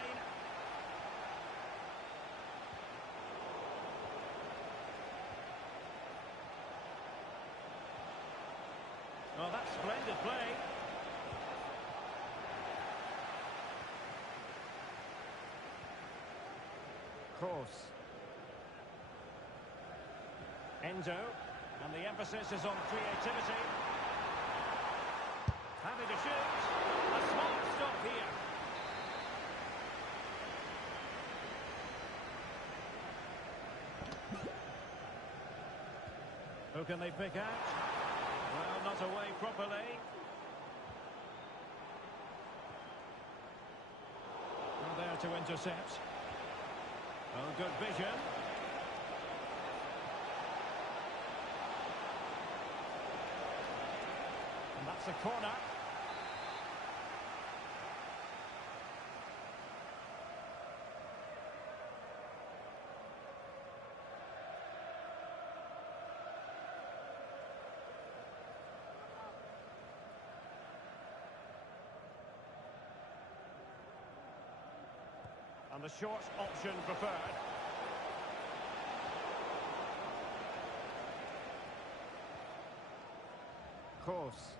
Well, that's splendid play. Cross. Endo, and the emphasis is on creativity. Happy to shoot. A smart stop here. Who can they pick out? Well, not away properly. Well, there to intercept. Oh, good vision. And that's a corner. And the short option preferred. Course.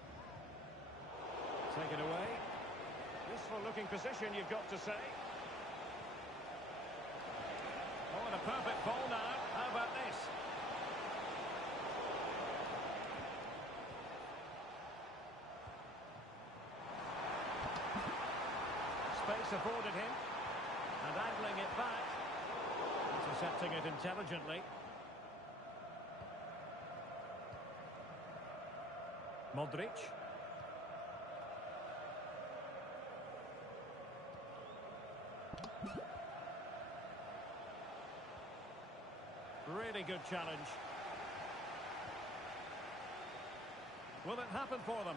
Take it away. Useful looking position, you've got to say. Oh, and a perfect ball now. How about this? Space afforded him. And angling it back. Intercepting it intelligently. Modric. Really good challenge. Will it happen for them?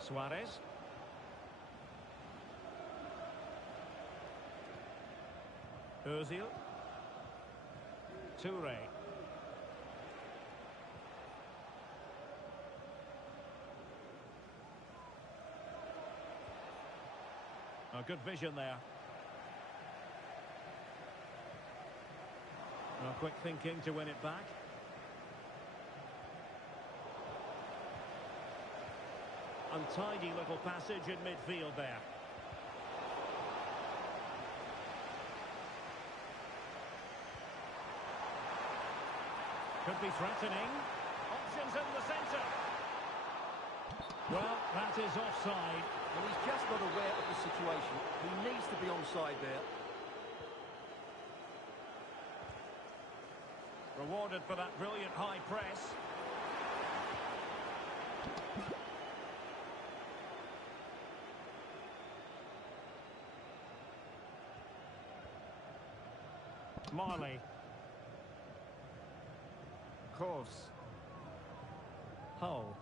Suarez. Ozil. Toure. Oh, good vision there. Oh, quick thinking to win it back. Untidy little passage in midfield there. Could be threatening. Options in the centre. Well, that is offside. Well, he's just not aware of the situation. He needs to be onside there. Rewarded for that brilliant high press. Marley. Course. Hull.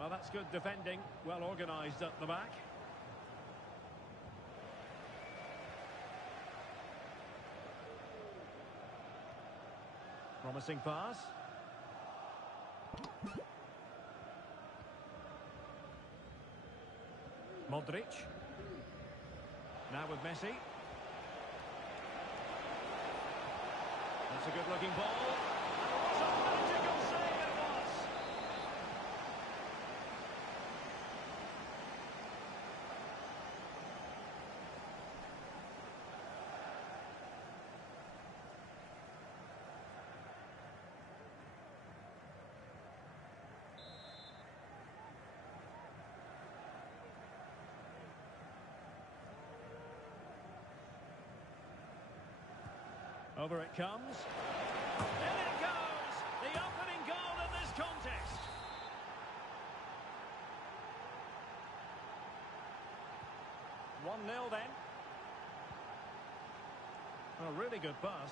Well, that's good defending. Well organised at the back. Promising pass. Modric. Now with Messi. That's a good-looking ball. What a magical save it was! Over it comes. In it goes! The opening goal in this contest. 1-0 then. A really good pass.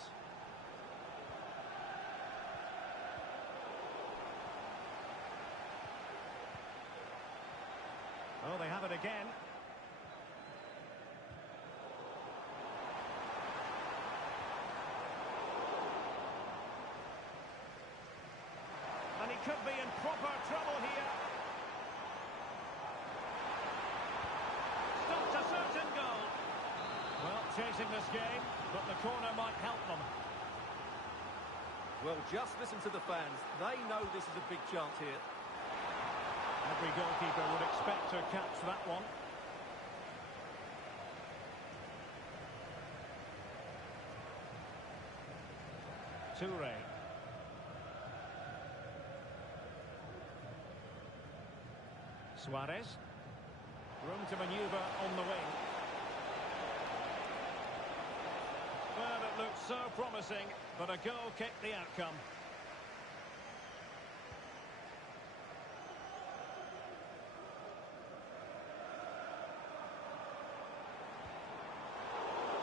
Oh, they have it again. And he could be in proper trouble here. Stopped a certain goal. Well, chasing this game, but the corner might help them. Well, just listen to the fans. They know this is a big chance here. Every goalkeeper would expect to catch that one. Toure. Suarez. Room to manoeuvre on the wing. Well, it looked so promising, but a goal kicked the outcome.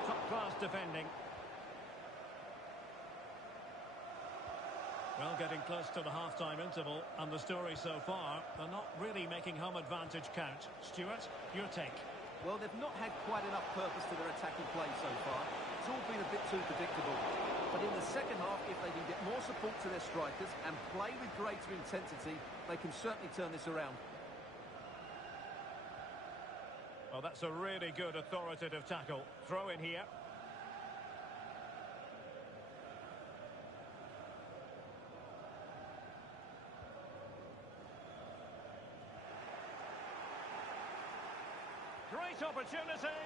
Top-class defending. Well, getting close to the half-time interval, and the story so far, they're not really making home advantage count. Stuart, your take? Well, they've not had quite enough purpose to their attacking play so far. It's all been a bit too predictable. But in the second half, if they can get more support to their strikers and play with greater intensity, they can certainly turn this around. Well, that's a really good authoritative tackle. Throw in here. Great opportunity.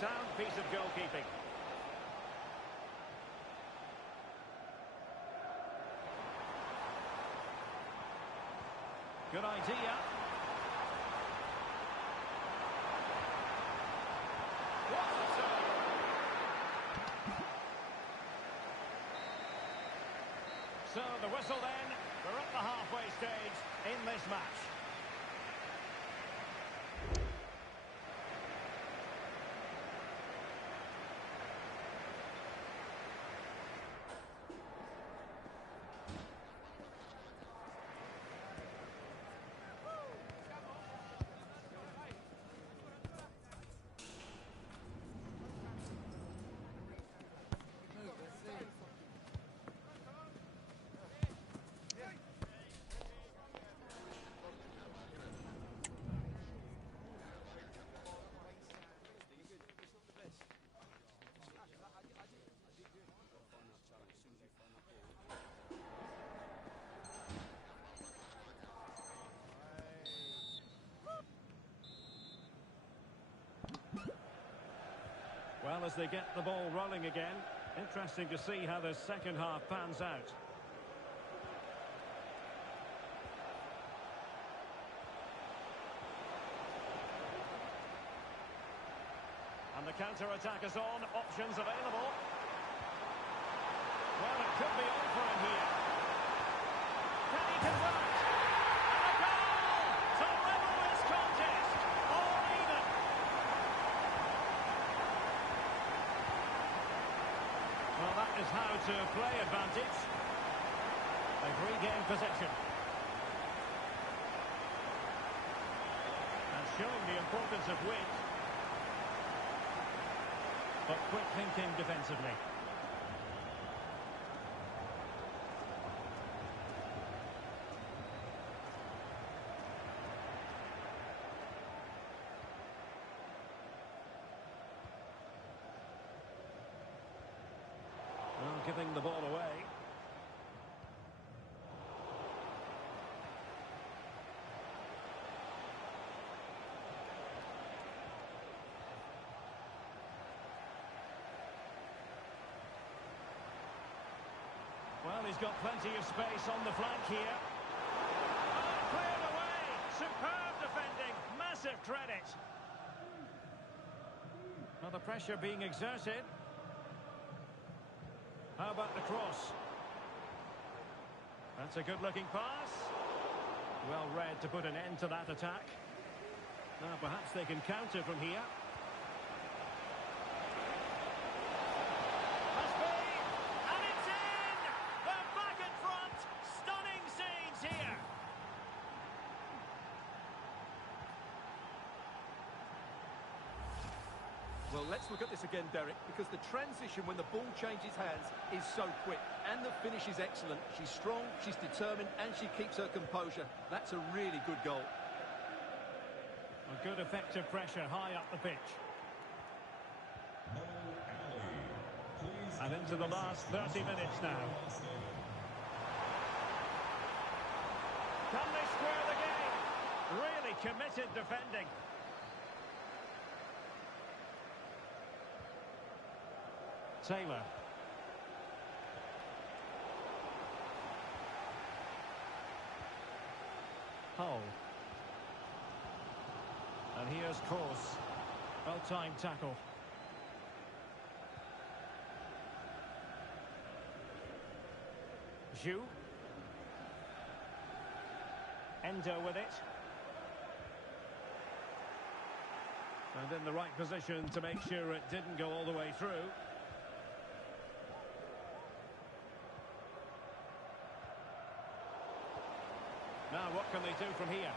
Sound piece of goalkeeping. Good idea. What a save. So the whistle then. We're at the halfway stage in this match. Well, as they get the ball rolling again, interesting to see how the second half pans out. And the counter-attack is on, options available. Well, it could be on for him here. Can he convert? And a goal to level this contest, all even. Well, that is how to play advantage. They've regained possession. And showing the importance of width. But quick thinking defensively. Well, giving the ball away. Well, he's got plenty of space on the flank here. Oh, cleared away! Superb defending! Massive credit! Well, the pressure being exerted. How about the cross? That's a good-looking pass. Well read to put an end to that attack. Now perhaps they can counter from here. Must be, and it's in! They're back in front! Stunning scenes here! Well, let's look at this again, Derek, because the transition when the ball changes hands is so quick. And the finish is excellent. She's strong, she's determined, and she keeps her composure. That's a really good goal. A good effective pressure high up the pitch. And into the last 30 minutes now. Can they square the game? Really committed defending. Taylor. Hull. And here's Course. Well-timed tackle. Zhu. Endo with it. And in the right position to make sure it didn't go all the way through. Now what can they do from here?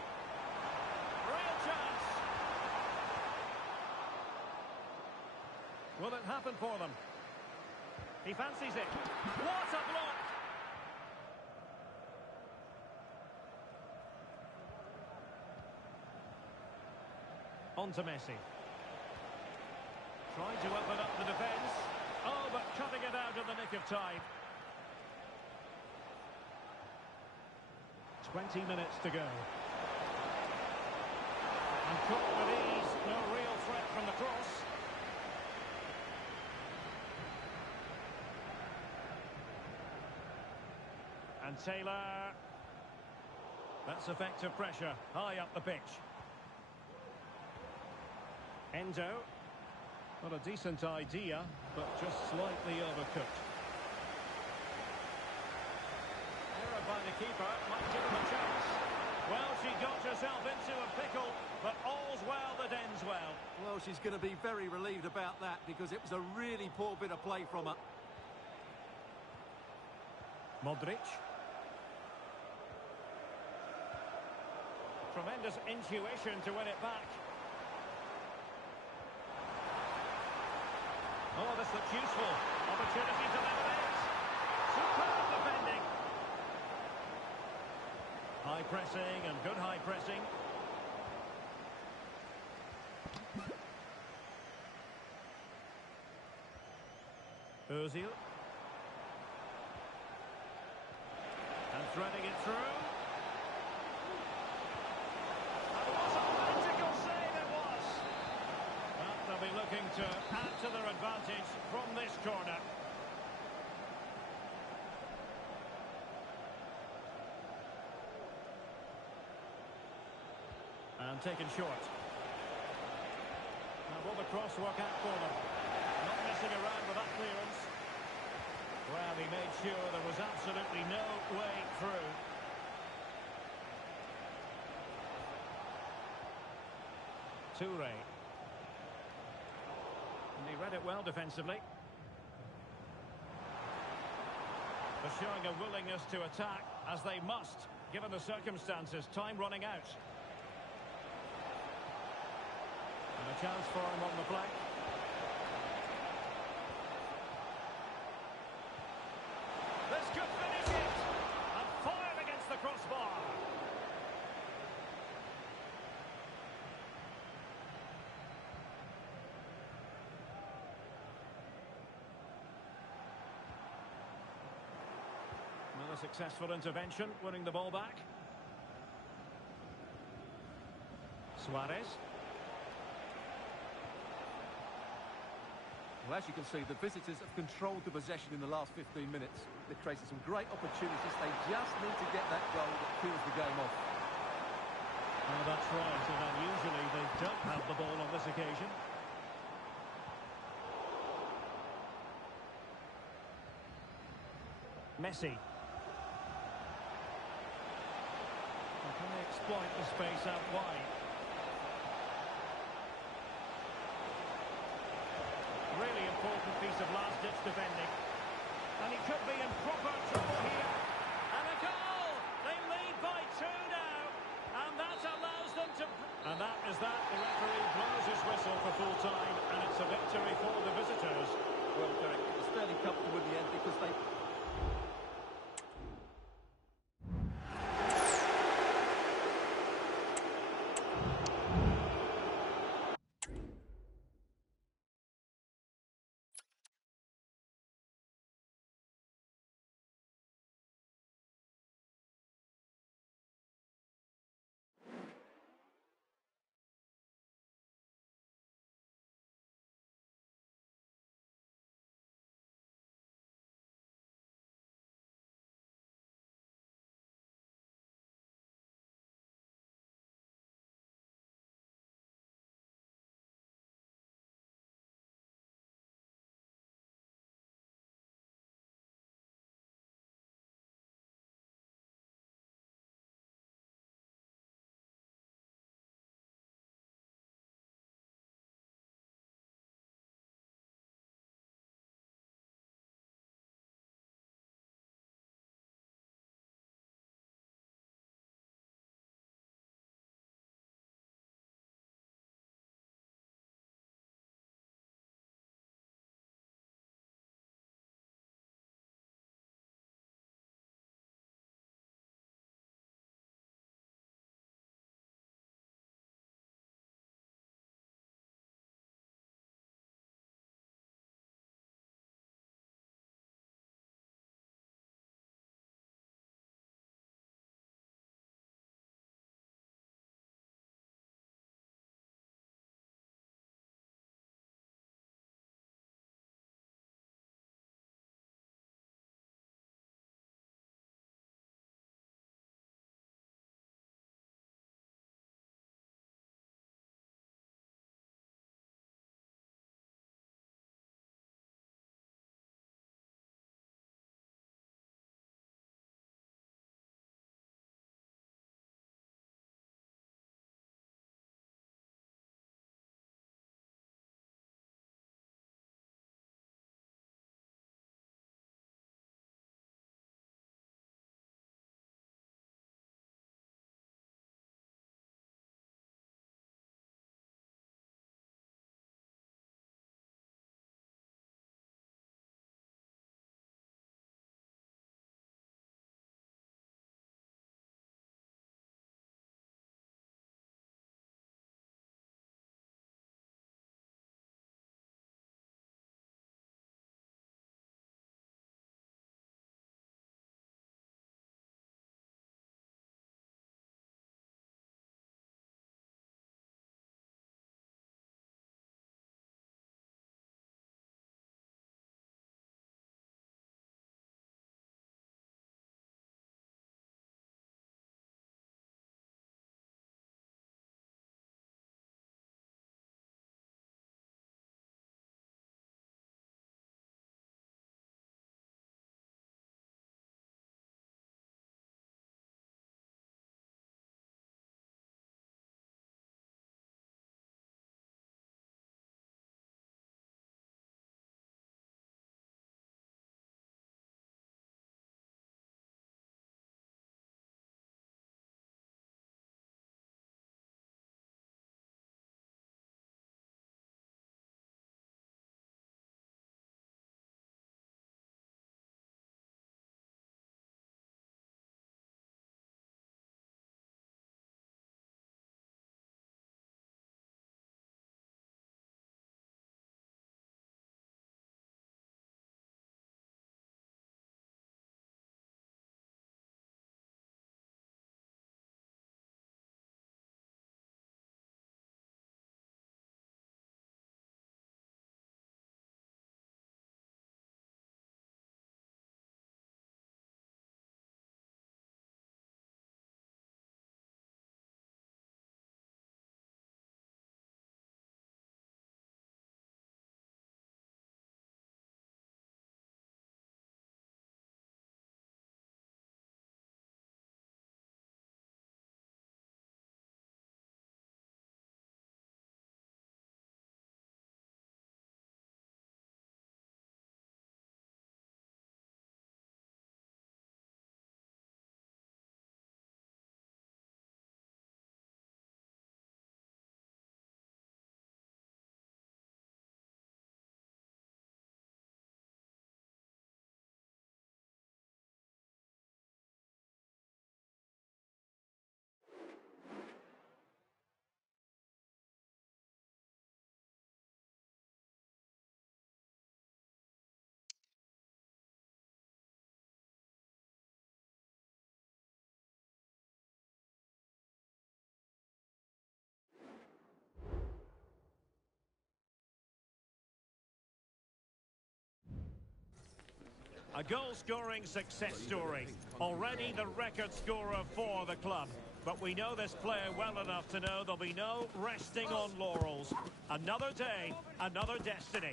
Real chance! Will it happen for them? He fancies it. What a block! On to Messi. Trying to open up the defence. Oh, but cutting it out in the nick of time. 20 minutes to go. And caught with ease, no real threat from the cross. And Taylor. That's effective pressure, high up the pitch. Endo. Not a decent idea, but just slightly overcooked. By the keeper, might give him a chance. Well, she got herself into a pickle, but all's well that ends well. Well, she's going to be very relieved about that because it was a really poor bit of play from her. Modric. Tremendous intuition to win it back. Oh, this looks useful. Opportunity to level it. Superb defending. High pressing and good high pressing. Ozil. And threading it through. And what a magical save it was! But they'll be looking to add to their advantage from this corner. And taken short. Now will the cross work out for them? Not messing around with that clearance. Well, he made sure there was absolutely no way through. Toure. And he read it well defensively. They're showing a willingness to attack, as they must, given the circumstances. Time running out. And a chance for him on the flank. This could finish it! And fired against the crossbar. Another successful intervention, winning the ball back. Suarez. Well, as you can see, the visitors have controlled the possession in the last 15 minutes. They've created some great opportunities. They just need to get that goal that kills the game off. Well, that's right, and unusually they don't have the ball on this occasion. Messi. And can they exploit the space out wide? Really important piece of last-ditch defending. And he could be in proper trouble here. And a goal! They lead by 2 now. And that allows them to... And that is that. The referee blows his whistle for full time. And it's a victory for the visitors. Well, Derek, it was fairly comfortable in the end because they A goal-scoring success story. Already the record scorer for the club. But we know this player well enough to know there'll be no resting on laurels. Another day, another destiny.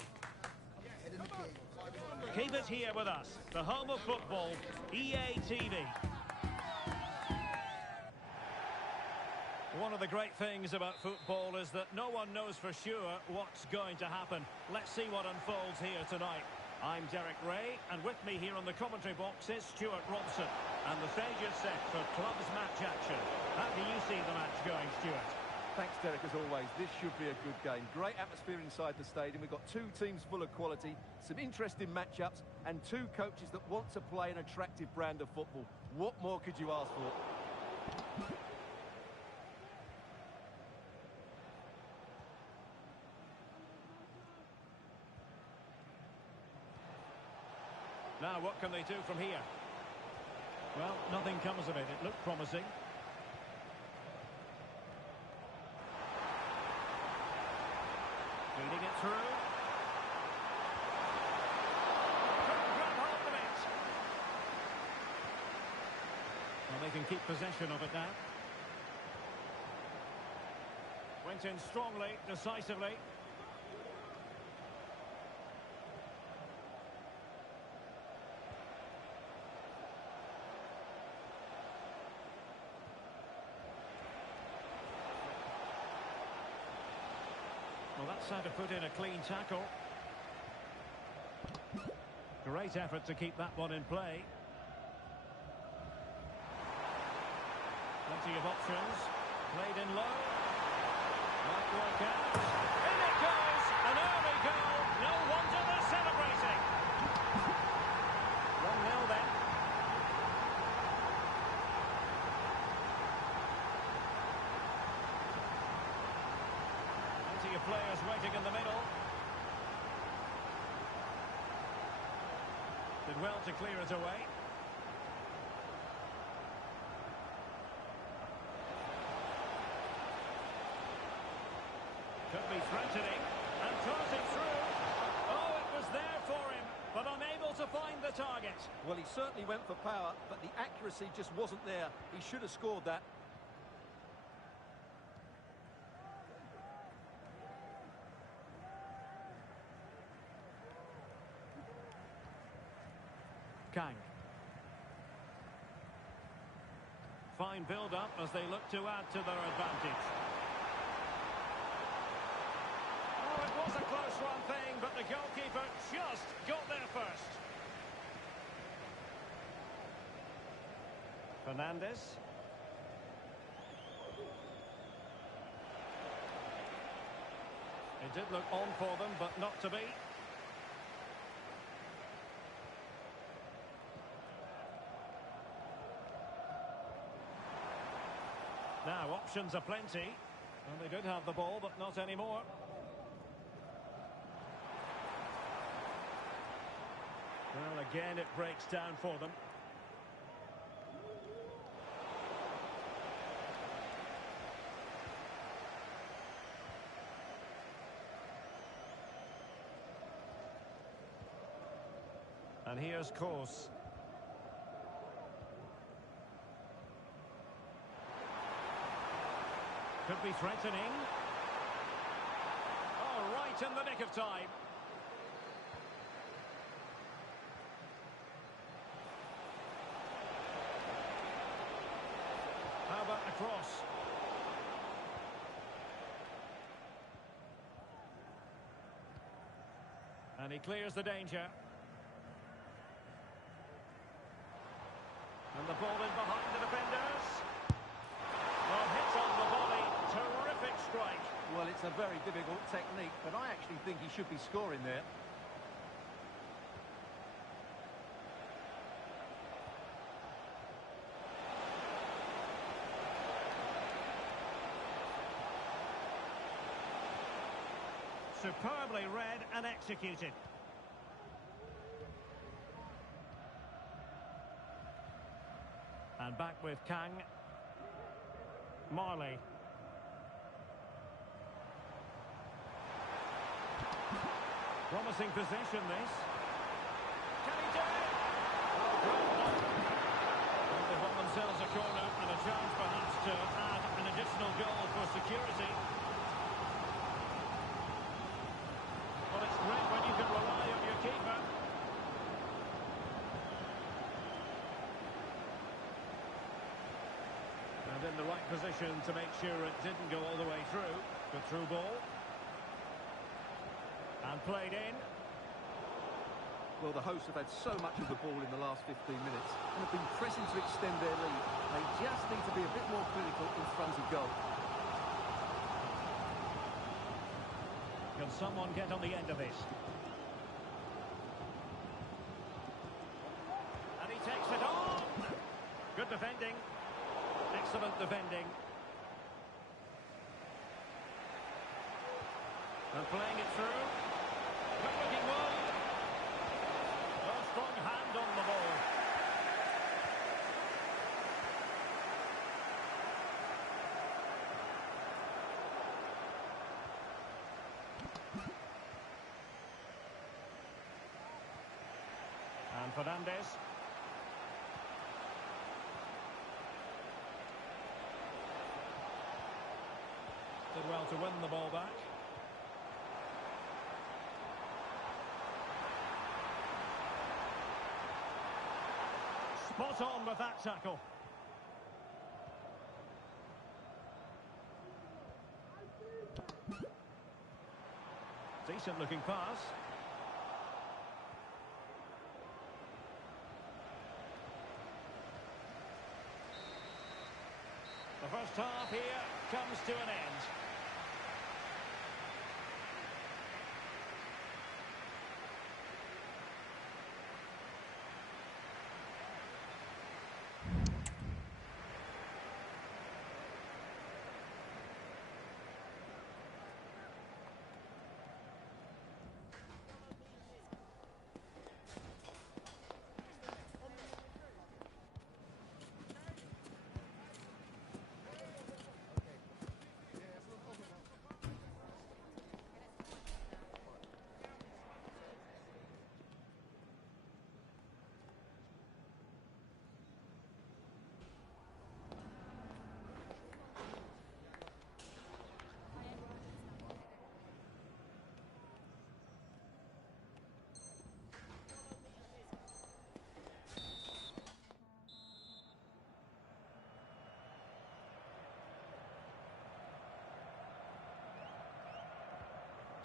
Keep it here with us. The home of football, EA TV. One of the great things about football is that no one knows for sure what's going to happen. Let's see what unfolds here tonight. I'm Derek Ray, and with me here on the commentary box is Stuart Robson. And the stage is set for clubs match action. How do you see the match going, Stuart? Thanks, Derek, as always. This should be a good game. Great atmosphere inside the stadium. We've got two teams full of quality, some interesting matchups, and two coaches that want to play an attractive brand of football. What more could you ask for? Now, what can they do from here? Well, nothing comes of it. It looked promising. Feeding it through. Couldn't grab hold of it. Well, they can keep possession of it now. Went in strongly, decisively. Well, that's how to put in a clean tackle. Great effort to keep that one in play. Plenty of options. Played in low. Might work out. In it goes! An early goal. No wonder they're celebrating. 1-0 then. Players waiting in the middle. Did well to clear it away. Could be threatening and throws it through. Oh, it was there for him, but unable to find the target. Well, he certainly went for power, but the accuracy just wasn't there. He should have scored that. Kang. Fine build-up as they look to add to their advantage. Oh, it was a close one thing, but the goalkeeper just got there first. Fernandes. It did look on for them, but not to be. Now, options are plenty. Well, they did have the ball, but not anymore. Well, again, it breaks down for them. And here's Kos. Could be threatening. Oh, right in the nick of time. How about the cross? And he clears the danger. And the ball in behind the defenders. Well, hits on the body. Terrific strike. Well, it's a very difficult technique, but I actually think he should be scoring there. Superbly read and executed. And back with Kang. Marley. Promising possession, this. Can he do it? Well, they've won themselves a corner and a chance perhaps to add an additional goal for security. Well, it's great when you can rely on your keeper. And in the right position to make sure it didn't go all the way through. Good through ball. And played in. Well, the hosts have had so much of the ball in the last 15 minutes and have been pressing to extend their lead. They just need to be a bit more clinical in front of goal. Can someone get on the end of this? And he takes it on! Good defending. Excellent defending. And playing it through. Good looking one. A strong hand on the ball. And Fernandez. Did well to win the ball back. Spot on with that tackle. Decent looking pass. The first half here comes to an end.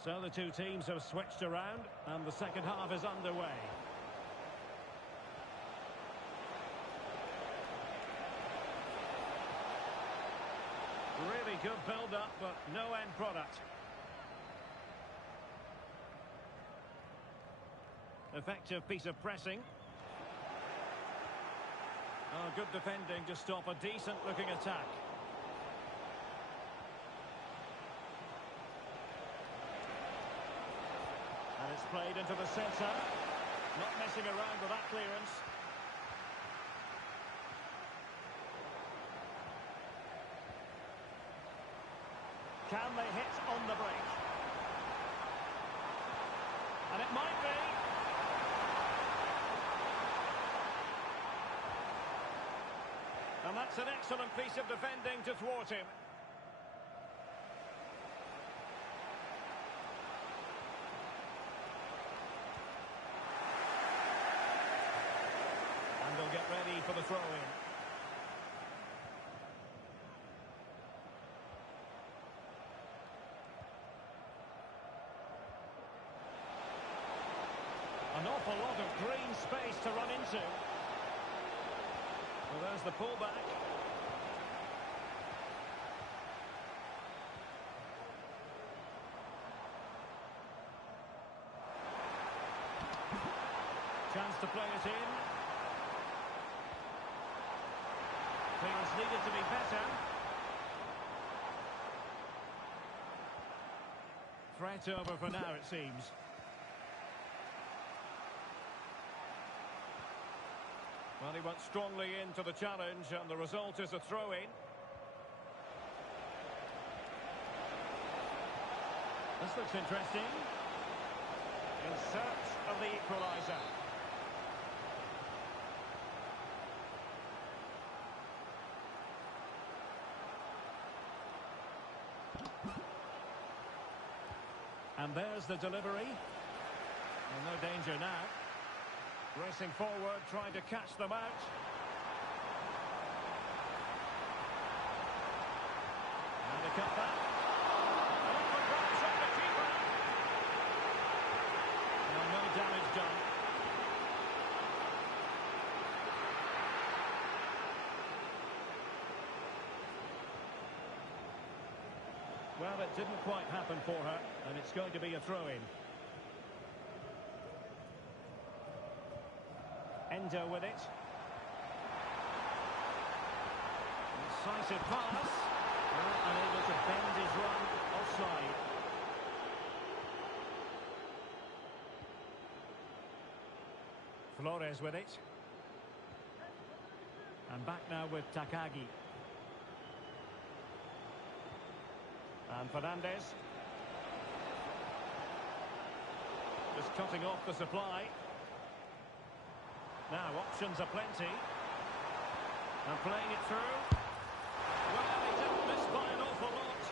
So the two teams have switched around and the second half is underway. Really good build-up, but no end product. Effective piece of pressing. Oh, good defending to stop a decent-looking attack. And it's played into the centre. Not messing around with that clearance. Can they hit on the break? And it might be. And that's an excellent piece of defending to thwart him. And they'll get ready for the throw-in. An awful lot of green space to run into. Well, there's the pullback. Chance to play it in. Clearance needed to be better. Threat over for now, it seems. Well, he went strongly into the challenge, and the result is a throw-in. This looks interesting. In search of the equaliser. And there's the delivery. Well, no danger now. Racing forward, trying to catch them out. And a cutback. And off the ground from the keeper. Well, no damage done. Well, it didn't quite happen for her, and it's going to be a throw-in. Endo with it. Incisive pass. Well, unable to bend his run. Offside. Flores with it. And back now with Takagi. And Fernandez. Just cutting off the supply. Now, options are plenty. And playing it through. Well, he didn't miss by an awful lot.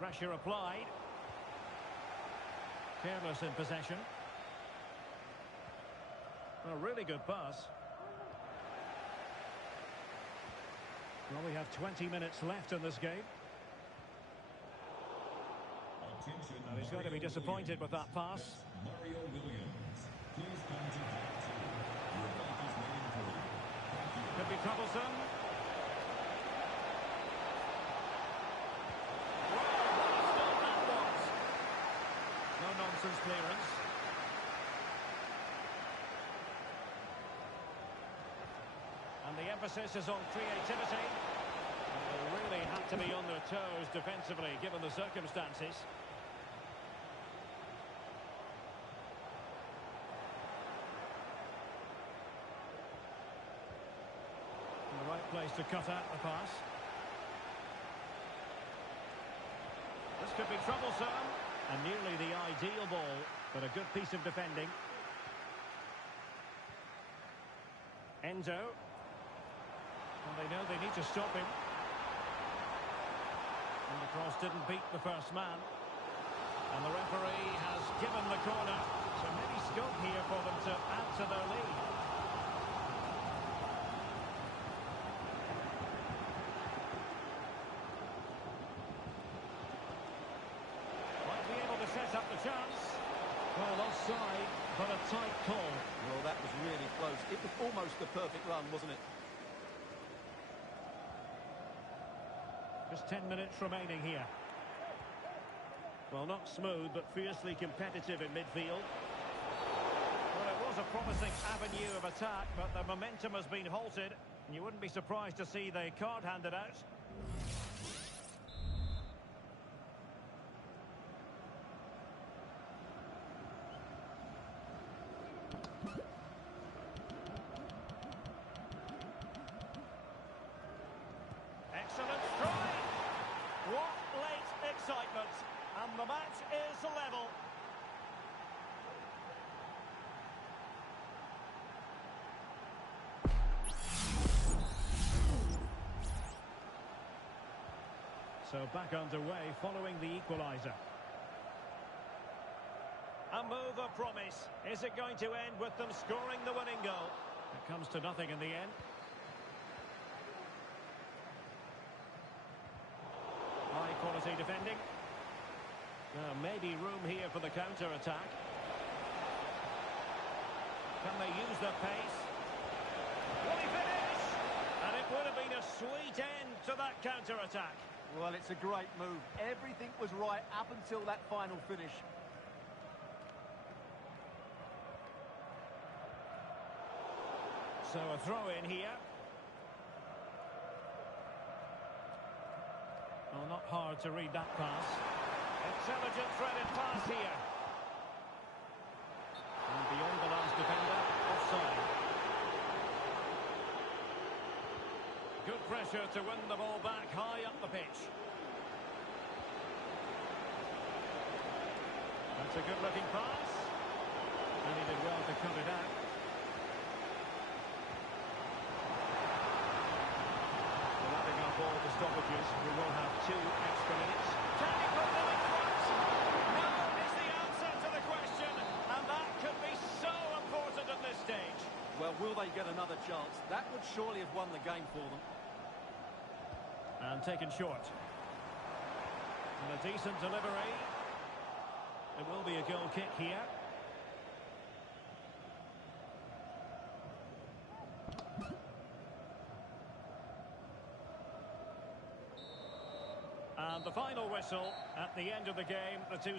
Pressure applied. Careless in possession. A really good pass. Well, we have 20 minutes left in this game. Well, he's going to be disappointed with that pass. Mario Williams, please come to that team. Your bike is waiting for you. Thank you. Could be troublesome. Well, what a stop that was. No nonsense clearance. And the emphasis is on creativity. They really had to be on their toes defensively, given the circumstances. The right place to cut out the pass. This could be troublesome. And nearly the ideal ball, but a good piece of defending. Endo. Well, they know they need to stop him. And the cross didn't beat the first man. And the referee has given the corner. So maybe scope here for them to add to their lead. Might be able to set up the chance. Well, offside, but a tight call. Well, that was really close. It was almost the perfect run, wasn't it? Just 10 minutes remaining here. Well, not smooth, but fiercely competitive in midfield. Well, it was a promising avenue of attack, but the momentum has been halted. And you wouldn't be surprised to see the card handed out. Excellent strike! What late excitement! And the match is level. So back underway following the equaliser. A move of promise. Is it going to end with them scoring the winning goal? It comes to nothing in the end. High quality defending. Maybe room here for the counter-attack. Can they use their pace? Will he finish? And it would have been a sweet end to that counter-attack. Well, it's a great move. Everything was right up until that final finish. So a throw in here. Well, not hard to read that pass. Intelligent threaded pass here. And beyond the last defender, offside. Good pressure to win the ball back high up the pitch. That's a good-looking pass. And he did well to cut it out. We will have 2 extra minutes. Can he put them in front? No is the answer to the question, and that could be so important at this stage. Well, will they get another chance? That would surely have won the game for them. And taken short. And a decent delivery. It will be a goal kick here. And the final whistle at the end of the game. The two...